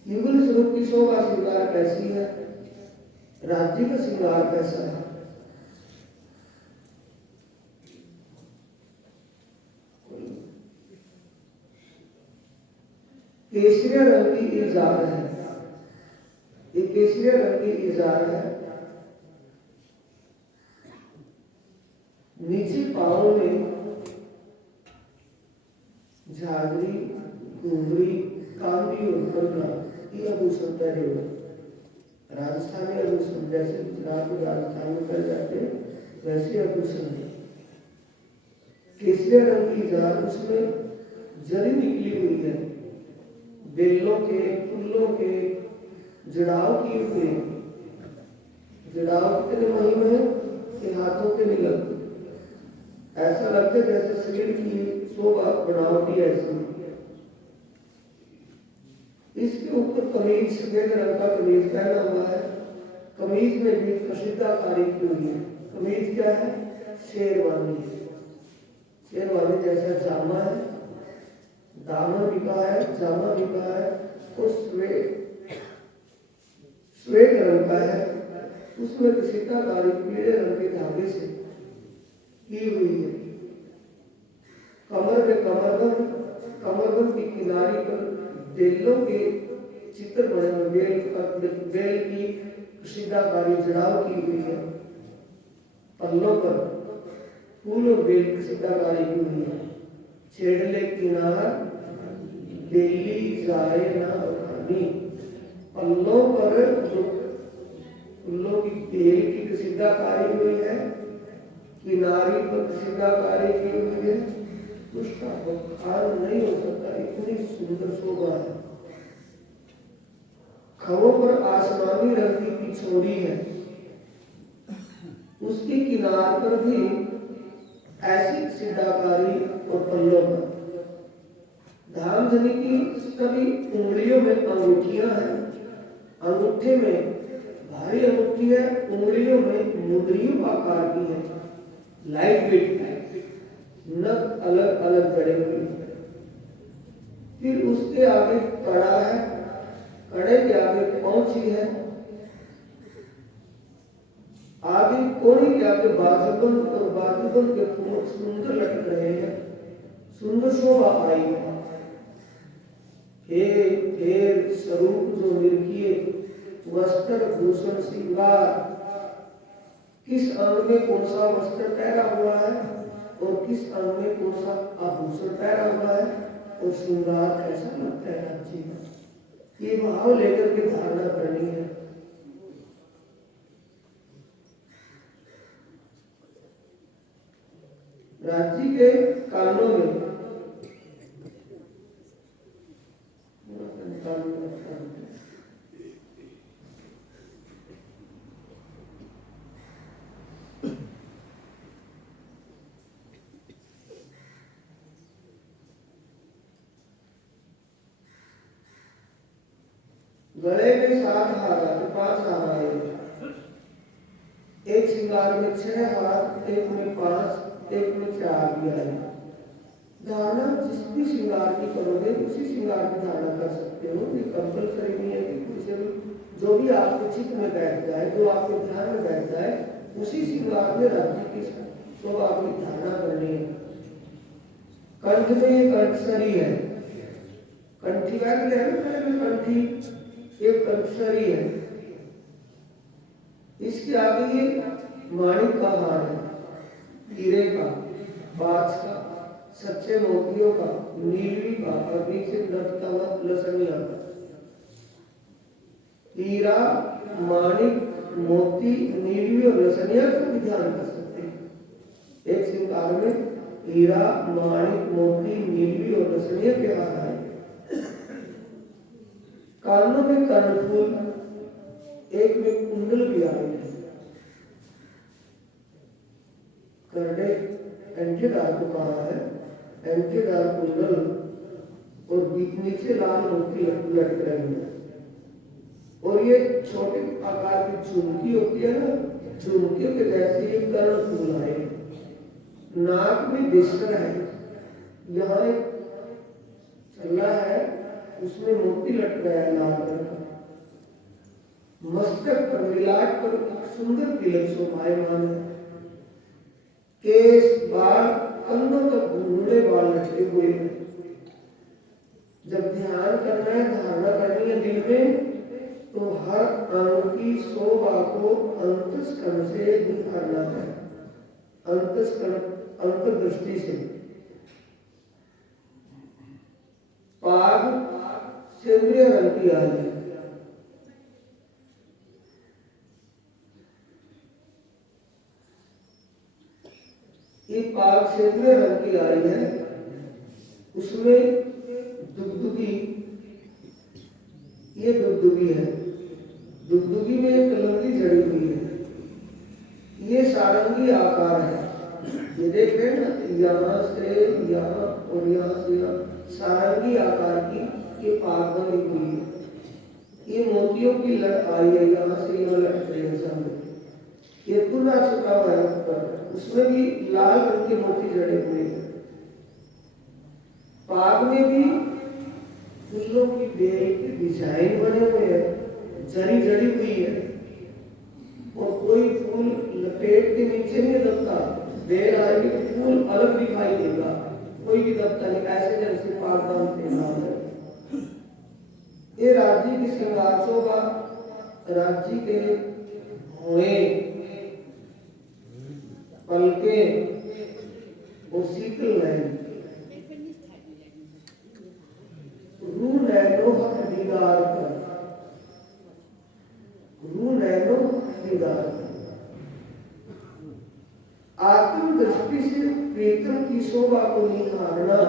युगल स्वरूप की शोभा श्रृंगार कैसी है, राज्य का श्रृंगार कैसा है। केसरिया रंग की इजार है, ये केसरिया रंग की इजार है। नीचे पांव में झागरी, घुंघरी, कांडी और कंगना, ये आभूषण पहने हुए। राजस्थानी आभूषण जैसे गुजरात और राजस्थान में पहने जाते हैं वैसे आभूषण है। केसरिया रंग की इजार, उसमें जरी निकली हुई है, बेलों के, फूलों के जड़ाव किए हुए। जड़ाव कितने महीने हैं कि हाथों के नहीं लगते, ऐसा लगता है जैसे शरीर की शोभा बनावटी ऐसी। इसके ऊपर कमीज, सफेद रंग का कमीज पहना हुआ है। कमीज में भी कशीदाकारी की हुई है। कमीज क्या है, शेरवानी, शेरवानी जैसा जामा है, दामन भी कहा है, जामा भी कहा है। तो श्वेत रंग का है, उसमें कशीदाकारी पीले रंग के धागे से की हुई है। कमर में कमरबंद की किनारी पर बेलों के चित्र बने हुए, बेल की कशीदाकारी जड़ाव की हुई है। पल्लों पर फूल और बेल की कशीदाकारी की हुई है। छेड़ले किनार बेली जाए ना खानी, पल्लों पर जो फूलों की बेल की कशीदाकारी हुई है, किनारी पर कशीदाकारी की हुई है, उसका बखान नहीं हो सकता, इतनी सुंदर शोभा है। खड़ों पर आसमानी रंग की पिछोड़ी है, उसकी किनार पर भी ऐसी कशीदाकारी और पल्लों पर। धामधनी की सभी उंगलियों में अंगूठियां हैं, अंगूठे में भारी अंगूठी है, उंगलियों में मुंदरियों आकार की है, लाइट वेट है, नग अलग अलग जड़े हुए। फिर उसके आगे कड़ा है, कड़े के आगे पौंची है, आगे कोई क्या के बाजूबंद और बाजूबंद के फूल सुंदर लटक रहे हैं, सुंदर शोभा आई है। फेर स्वरूप जो निरखिए, वस्त्र भूषण श्रृंगार, किस अंग में कौन सा वस्त्र पहना हुआ है और किस अंग में कौन सा आभूषण पहना हुआ है और श्रृंगार कैसा लगता है राज्य में, ये भाव लेकर के धारणा करनी है। राज्य के कानों में गले में 7 हार आते, 5 हार आए, एक श्रृंगार में 6 हार, एक में 5, एक में 4 भी आए। धारणा जिस भी श्रृंगार की करोगे उसी श्रृंगार की धारणा कर सकते हो, ये कंपल्सरी नहीं है कि कुछ भी जो भी आपके चित्त में बैठ जाए, जो आपके ध्यान में बैठ जाए, उसी श्रृंगार में राज्य की शोभा की धारणा करनी है। कंठ में ये कंठसरी है, कंठी का क्या है, कंठी एक कंठसरी है, इसके आगे ये माणिक का हार है, हीरे का, बाज का, सच्चे मोतियों का, नीलवी का और नीचे लटका हुआ लसनिया का। हीरा, माणिक, मोती, नीलवी और लसनिया का भी ध्यान कर सकते हैं। एक श्रृंगार में हीरा, माणिक, मोती, नीलवी और लसनिया के हार है। कानों में कर्णफूल, एक में कुंडल भी आए हैं, करने एंटीदार को कहा है, एंटीदार कुंडल और बीच नीचे लाल मोती लटक रहे हैं। और ये छोटे आकार की झुमकी होती है ना, झुमकियों के जैसे ये कर्णफूल आए। नाक में बिस्तर है, यहाँ एक चल्ला है, उसमें मोती लटक रहा है लाल रंग का। मस्तक पर, मिलाट पर सुंदर तिलक शोभायमान है। केस, बाल, कंधों तक घूंघने बाल लटके हुए हैं। जब ध्यान करना है, धारणा करनी है दिल में, तो हर अंग की शोभा को अंतस्करण से निखारना है, अंतर्दृष्टि से। पाग सेंद्रिय रंग की आई है, ये पाग सेंद्रिय रंग की आई है, उसमें दुगदुगी, ये दुगदुगी है, दुगदुगी में एक कलंगी जड़ी हुई है। ये सारंगी आकार है, ये देख रहे हैं ना, यहाँ से यहाँ और यहाँ से यहाँ सारंगी आकार की ये पाग बनी हुई है। ये मोतियों की लट आई है, यहाँ से यहाँ लट रही है सामने। ये पूरा छुपा हुआ है ऊपर, उसमें भी लाल रंग के मोती जड़े हुए हैं। पाग में भी फूलों की बेल के डिजाइन बने हुए हैं, जड़ी जड़ी हुई है, और कोई फूल लपेट के नीचे नहीं दबता, बेल आएगी तो फूल अलग दिखाई देगा, कोई भी दबता नहीं, ऐसे जैसे पागदान के नाम है। ये राज्य की श्रृंगार शोभा, राज्य के भौएं, पलके और शीतल नैन, रू नैनो दीदार कर, रू नैनो दीदार कर। आत्म दृष्टि से प्रीतम की शोभा को निहारना,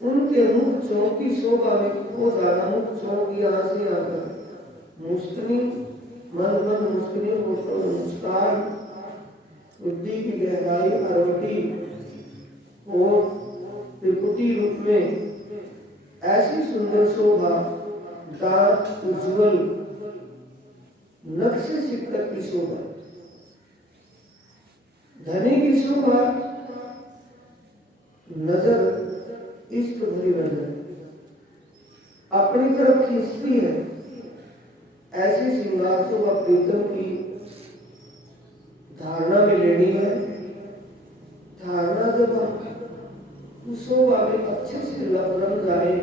उनके मुख चौक की शोभा में खो जाना, मुख चौक यहाँ से आकर मुस्कनी, मन मन मुस्कनी, मुस्कान, बुद्धि की गहराई, अरोटी और त्रिपुटी रूप में ऐसी सुंदर शोभा, दांत उज्ज्वल, नक्शे सिक्कर की शोभा, धनी की शोभा, नजर इष्ट भरी नजर अपनी तरफ खींचती है। ऐसी श्रृंगार शोभा प्रीतम की शोभा में अच्छे से रंग जाए,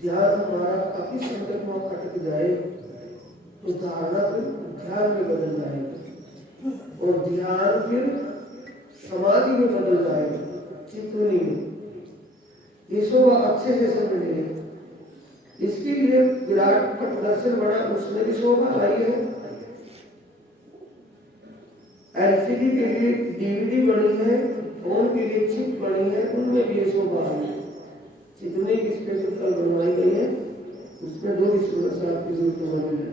ध्यान हमारा काफी संकट में अटक जाए तो धारणा फिर ध्यान में बदल जाएगा और ध्यान फिर समाधि में बदल जाएगा, चित्तनी में। ये शोभा अच्छे से समझिए। इसके लिए विराट पट दर्शन बना, उसमें भी शोभा आई है। एलसीडी के लिए डीवीडी बनी है, फोन के लिए चिप बनी है, उनमें भी ये शोभा आई है। जितने भी स्पेशल कल बनवाई गई है उसमें दो विष्णु प्रसाद की जरूरत है।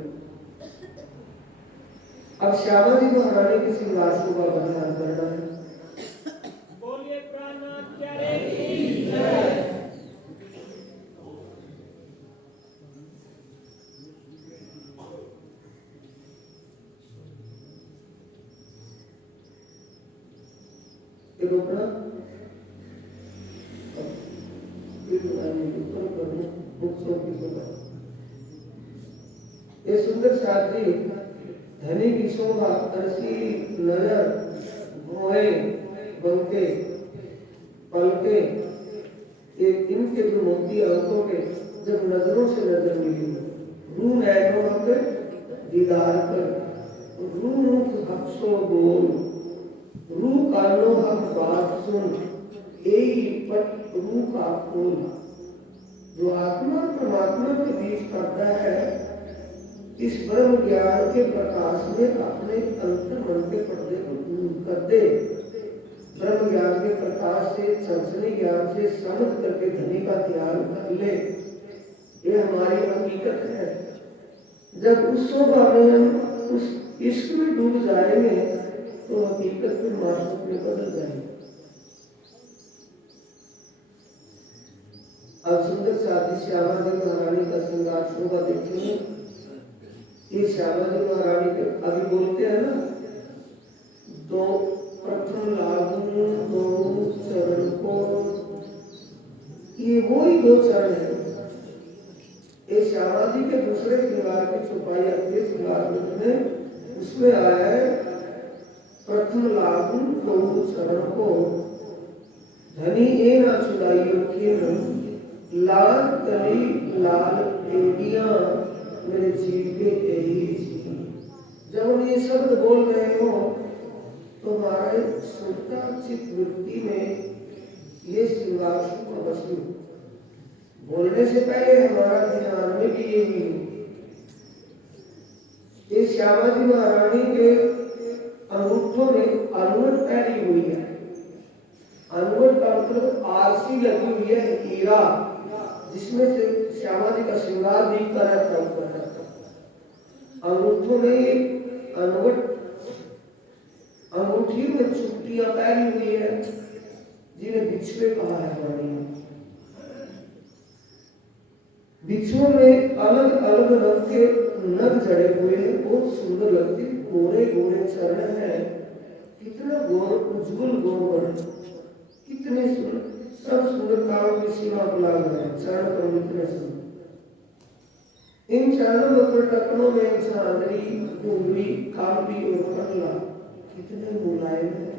अब श्यामा जी महारानी की श्रृंगार शोभा बलिहार करना है। बोलिए प्राणनाथ प्यारे की जय। ये सुंदर शादी धनी की शोभा, तरसी नजर, भौए, बंके, पलके, ये इनके जो मोती आंखों के जब नजरों से नजर मिली, रू नैनों के दीदार पर, रू मुख हक्सो बोल, रू कानो हक बात सुन, एक पट रू का खोल। जो आत्मा परमात्मा के बीच करता है, इस ब्रह्म ज्ञान के प्रकाश में अपने अंतर मन के पर्दे को दूर कर दे। ब्रह्म ज्ञान के प्रकाश से, संसनी ज्ञान से समझ करके धनी का ध्यान कर ले, ये हमारी हकीकत है। जब उस शोभा में हम उस इश्क में डूब जाएंगे तो हकीकत फिर मासूम में बदल जाएगी। अब सुंदर साथी श्यामा जी महारानी का श्रृंगार शोभा देखेंगे। ये श्यामा जी महारानी के अभी बोलते हैं ना, दो प्रथम लागू दो चरण को, ये वही दो चरण है। ये श्यामा जी के दूसरे श्रृंगार की छुपाई अपने श्रृंगार में उसमें आया है, प्रथम लागू दो चरण को, धनी ए ना छुड़ाइयो के लाल कली लाल एडियां मेरे जीव के यही जी। जब हम ये शब्द बोल रहे हो तो हमारे सुनता चित्त वृत्ति में ये श्रृंगार शोभा बसी। बोलने से पहले हमारा ध्यान में भी ये भी ये श्यामा जी महारानी के अंगूठों में अनुवट पहनी हुई है। अनुवट का मतलब आरसी लगी हुई है, हीरा, जिसमें से श्यामा जी का श्रृंगार दिखता रहता है। अंगूठों में अनुवट, अंगूठी में चुट्टियां पहनी हुई है, जिन्हें बिछुए कहा है वाणी। बिछुओं में अलग अलग रंग के नग जड़े हुए हैं, बहुत सुंदर लगते, गोरे गोरे चरण है, कितना गोर उज्जवल गोर, कितने सब सुंदरताओं की सीमा को लाग रहे हैं चरण पर इतने सुंदर। इन चरणों पर टकनों में झांझरी, घुंगरी, कांपी और कंगला कितने मुलायम है,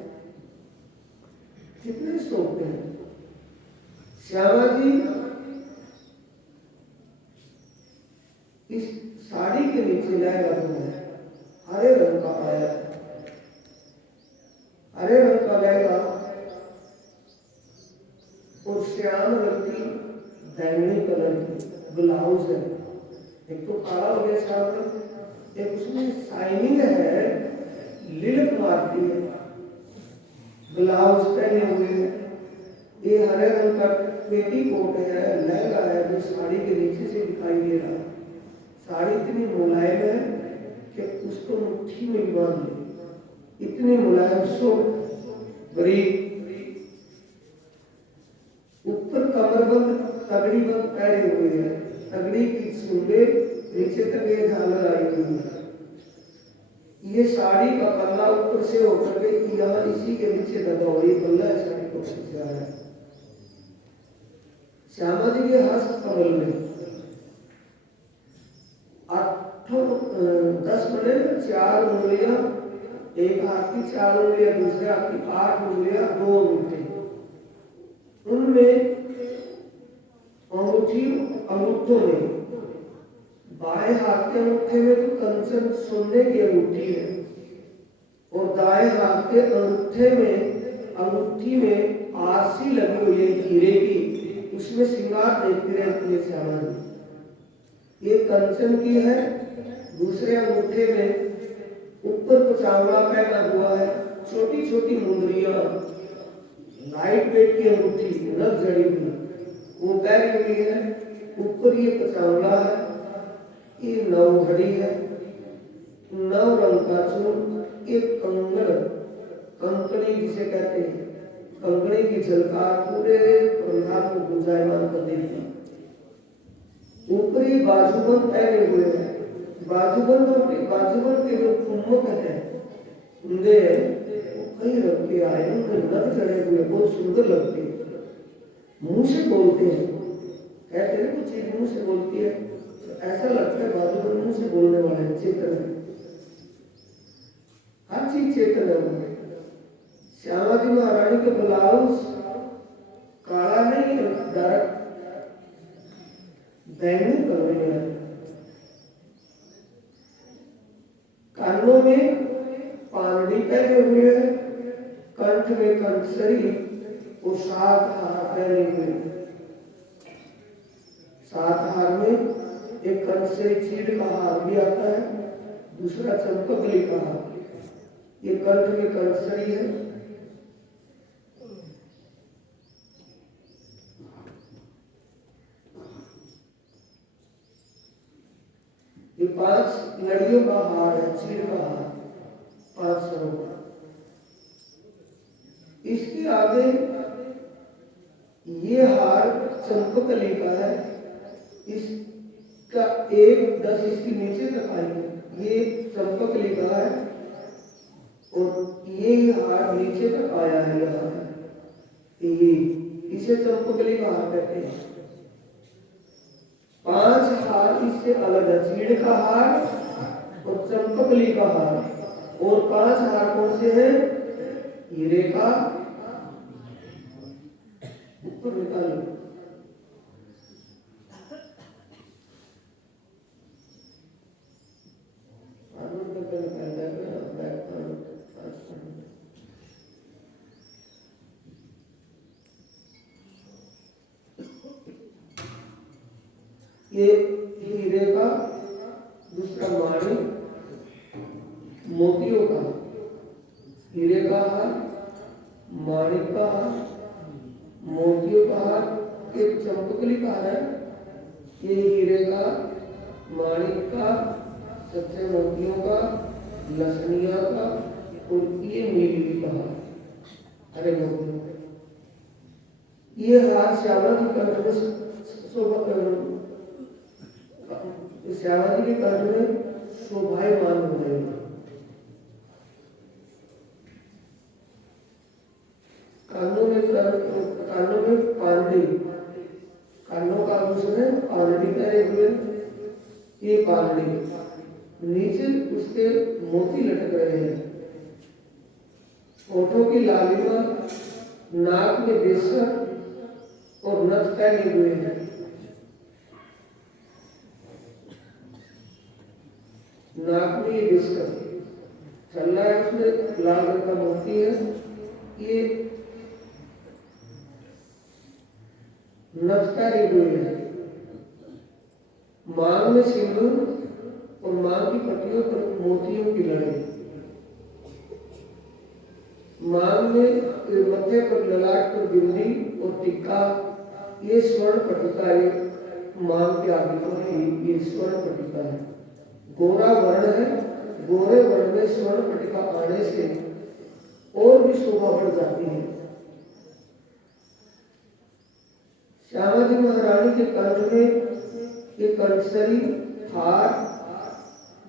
कितने सोते हैं। श्यामा जी इस साड़ी के नीचे लहंगा है, हरे रंग का आया, हरे रंग का लहंगा और श्याम रंग की बैंगनी कलर की ब्लाउज है। एक तो काला हो गया श्याम रंग, एक उसमें शाइनिंग है, लिलक मारती है। ब्लाउज पहने हुए, ये हरे रंग का पेटी कोट है, लहंगा है जो साड़ी के नीचे से दिखाई दे रहा है। साड़ी इतनी मुलायम है कि उसको मुट्ठी में बांध लो, इतनी मुलायम सो बड़ी। ऊपर कमरबंद तगड़ी बंद पहने हुए है, तगड़ी की सूंडे नीचे तक ये झालर आई हुई है। ये साड़ी का पल्ला ऊपर से होकर के यहाँ इसी के नीचे लगा हुआ, ये पल्ला है साड़ी को खींचा है। श्यामा जी के हस्त कमल में 10 बने 4 उंगलियां, एक हाथ की 4 उंगलियां, दूसरे हाथ की 8 उंगलियां, 2 अंगूठे, उनमें अंगूठी अंगूठों में बाएं हाथ के अंगूठे में तो कंचन सोने की अंगूठी है और दाएं हाथ के अंगूठी में आरसी लगी हुई है हीरे की, उसमें श्रृंगार देखते रहती है श्यामा जी। ये कंचन की है। दूसरे अंगूठे में ऊपर को चावड़ा पहना हुआ है, छोटी छोटी मुंदरियां, लाइट वेट की अंगूठी नग जड़ी हुई वो पहनी हुई है। ऊपर ये कचावड़ा है, ये नव घड़ी है, नव रंग का चूर्ण, एक कंगन कंकड़ी जिसे कहते हैं, कंकड़ी की झलकार पूरे प्रधान को गुंजायमान कर देती। ऊपरी बाजूबंद पहने हुए हैं। बाजूबंद के जो कुम्मक है उनके कई रंग के आए, उनके नग चढ़े हुए बहुत सुंदर लगते हैं। मुंह से बोलते हैं, कहते हैं कुछ चीज मुंह से बोलती है तो ऐसा लगता है बाजूबंद मुंह से बोलने वाले चेतन है, हर चीज चेतन है। श्यामा जी महारानी का ब्लाउज काला नहीं है, डार्क बैंगनी कलर में है। कानों में पानडी पहने हुए है, कंठ में कंठसरी और सात हार पहने हुए। सात हार में एक कंठ से चीड़ का हार भी आता है, दूसरा चंपकली का हार। ये कंठ में कंठसरी है। ये 5 लड़ियों का हार है, चीड़ का हार, 5 सरों का। इसके आगे ये हार चंपकली का है, इसका 1-10 इसके नीचे तक आएंगे। ये चंपकली का है और ये हार नीचे तक आया है यहाँ, ये इसे चंपकली का हार कहते हैं। 5 हार इससे अलग है, चीड़ का हार और चंपकली का हार। और 5 हार कौन से हैं? हीरे का, ऊपर निकालो, ये हीरे का, दूसरा माणिक, मोतियों का, हीरे का हार, माणिक का हार, मोतियों का हार, एक चंपकली का हार है। ये हीरे का, माणिक का, सच्चे मोतियों का, लसनिया का और ये नीली का हार, हरे मोतियों का। ये हार श्यामा जी कंठ में श्यामा जी के कंठ में शोभायमान हो रहे हैं। कानों में पांडी, कानों का आभूषण है, पांडी पहने हुए, ये पांडी, नीचे उसके मोती लटक रहे हैं। होठों की लालिमा, नाक में बेसर और नथ पहने हुए हैं। नाक में ये बेसर चल रहा है, उसमें लाल रंग का मोती है। ये नथ पहने हुए है। मांग में सिंदूर और मांग की पट्टियों पर मोतियों की लड़ी। मांग में मत्थे पर ललाट पर बिंदी और टिक्का, ये स्वर्ण पट्टिका है। मांग के आगे पर ये स्वर्ण पट्टिका है। गोरा वर्ण है, गोरे वर्ण में स्वर्ण पट्टिका आने से और भी शोभा बढ़ जाती है। श्यामा जी महारानी के कंठ में ये कंठसरी, हार,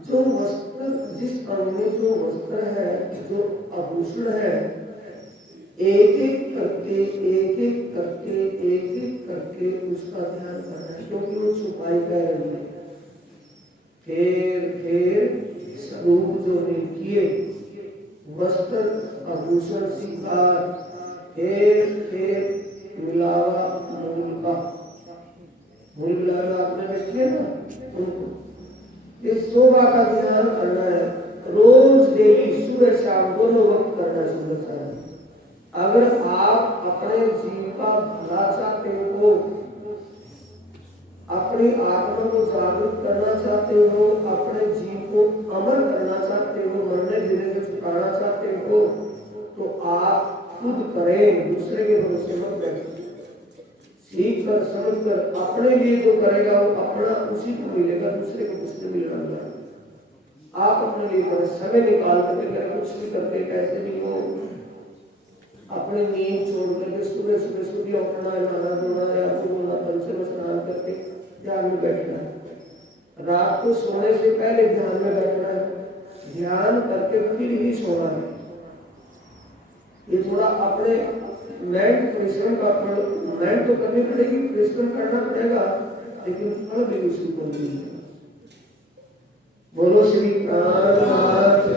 जो वस्त्र, जिस अंग में जो वस्त्र है, जो आभूषण है, एक एक करके उसका ध्यान करना है, क्योंकि वो छुपाई कह रही है। फिर स्वरूप जो ने किए, वस्त्र, आभूषण, श्रृंगार, फिर मिलावा मूल का, मूल मिलावा आपने देखिए ना उनको। इस शोभा का ध्यान करना है रोज डेली, सुबह शाम दोनों वक्त करना है। सुबह शाम अगर आप अपने जीव का भला चाहते हो, अपनी आत्मा को जागृत करना चाहते हो, अपने जीव को अमर करना चाहते हो, मरने जीने से छुटाना चाहते हो, तो आप खुद करें, दूसरे के भरोसे मत बैठो। सीख कर समझ कर अपने लिए जो करेगा वो अपना उसी को मिलेगा, दूसरे को कुछ नहीं मिलेगा। आप अपने लिए करें, समय निकाल करके कुछ भी करते कैसे भी हो, अपने नींद छोड़ करके सुबह सुबह सूर्य उठना है, नहाना धोना है, आपको पंचम स्नान करके ध्यान में बैठना है। रात को सोने से पहले ध्यान में बैठना है, ध्यान करके फिर ही सोना है। ये थोड़ा अपने मेंट परिश्रम का फल, मेंट तो करनी पड़ेगी, परिश्रम करना पड़ेगा, लेकिन फल भी उसी को मिलेगा। बोलो श्री प्राणनाथ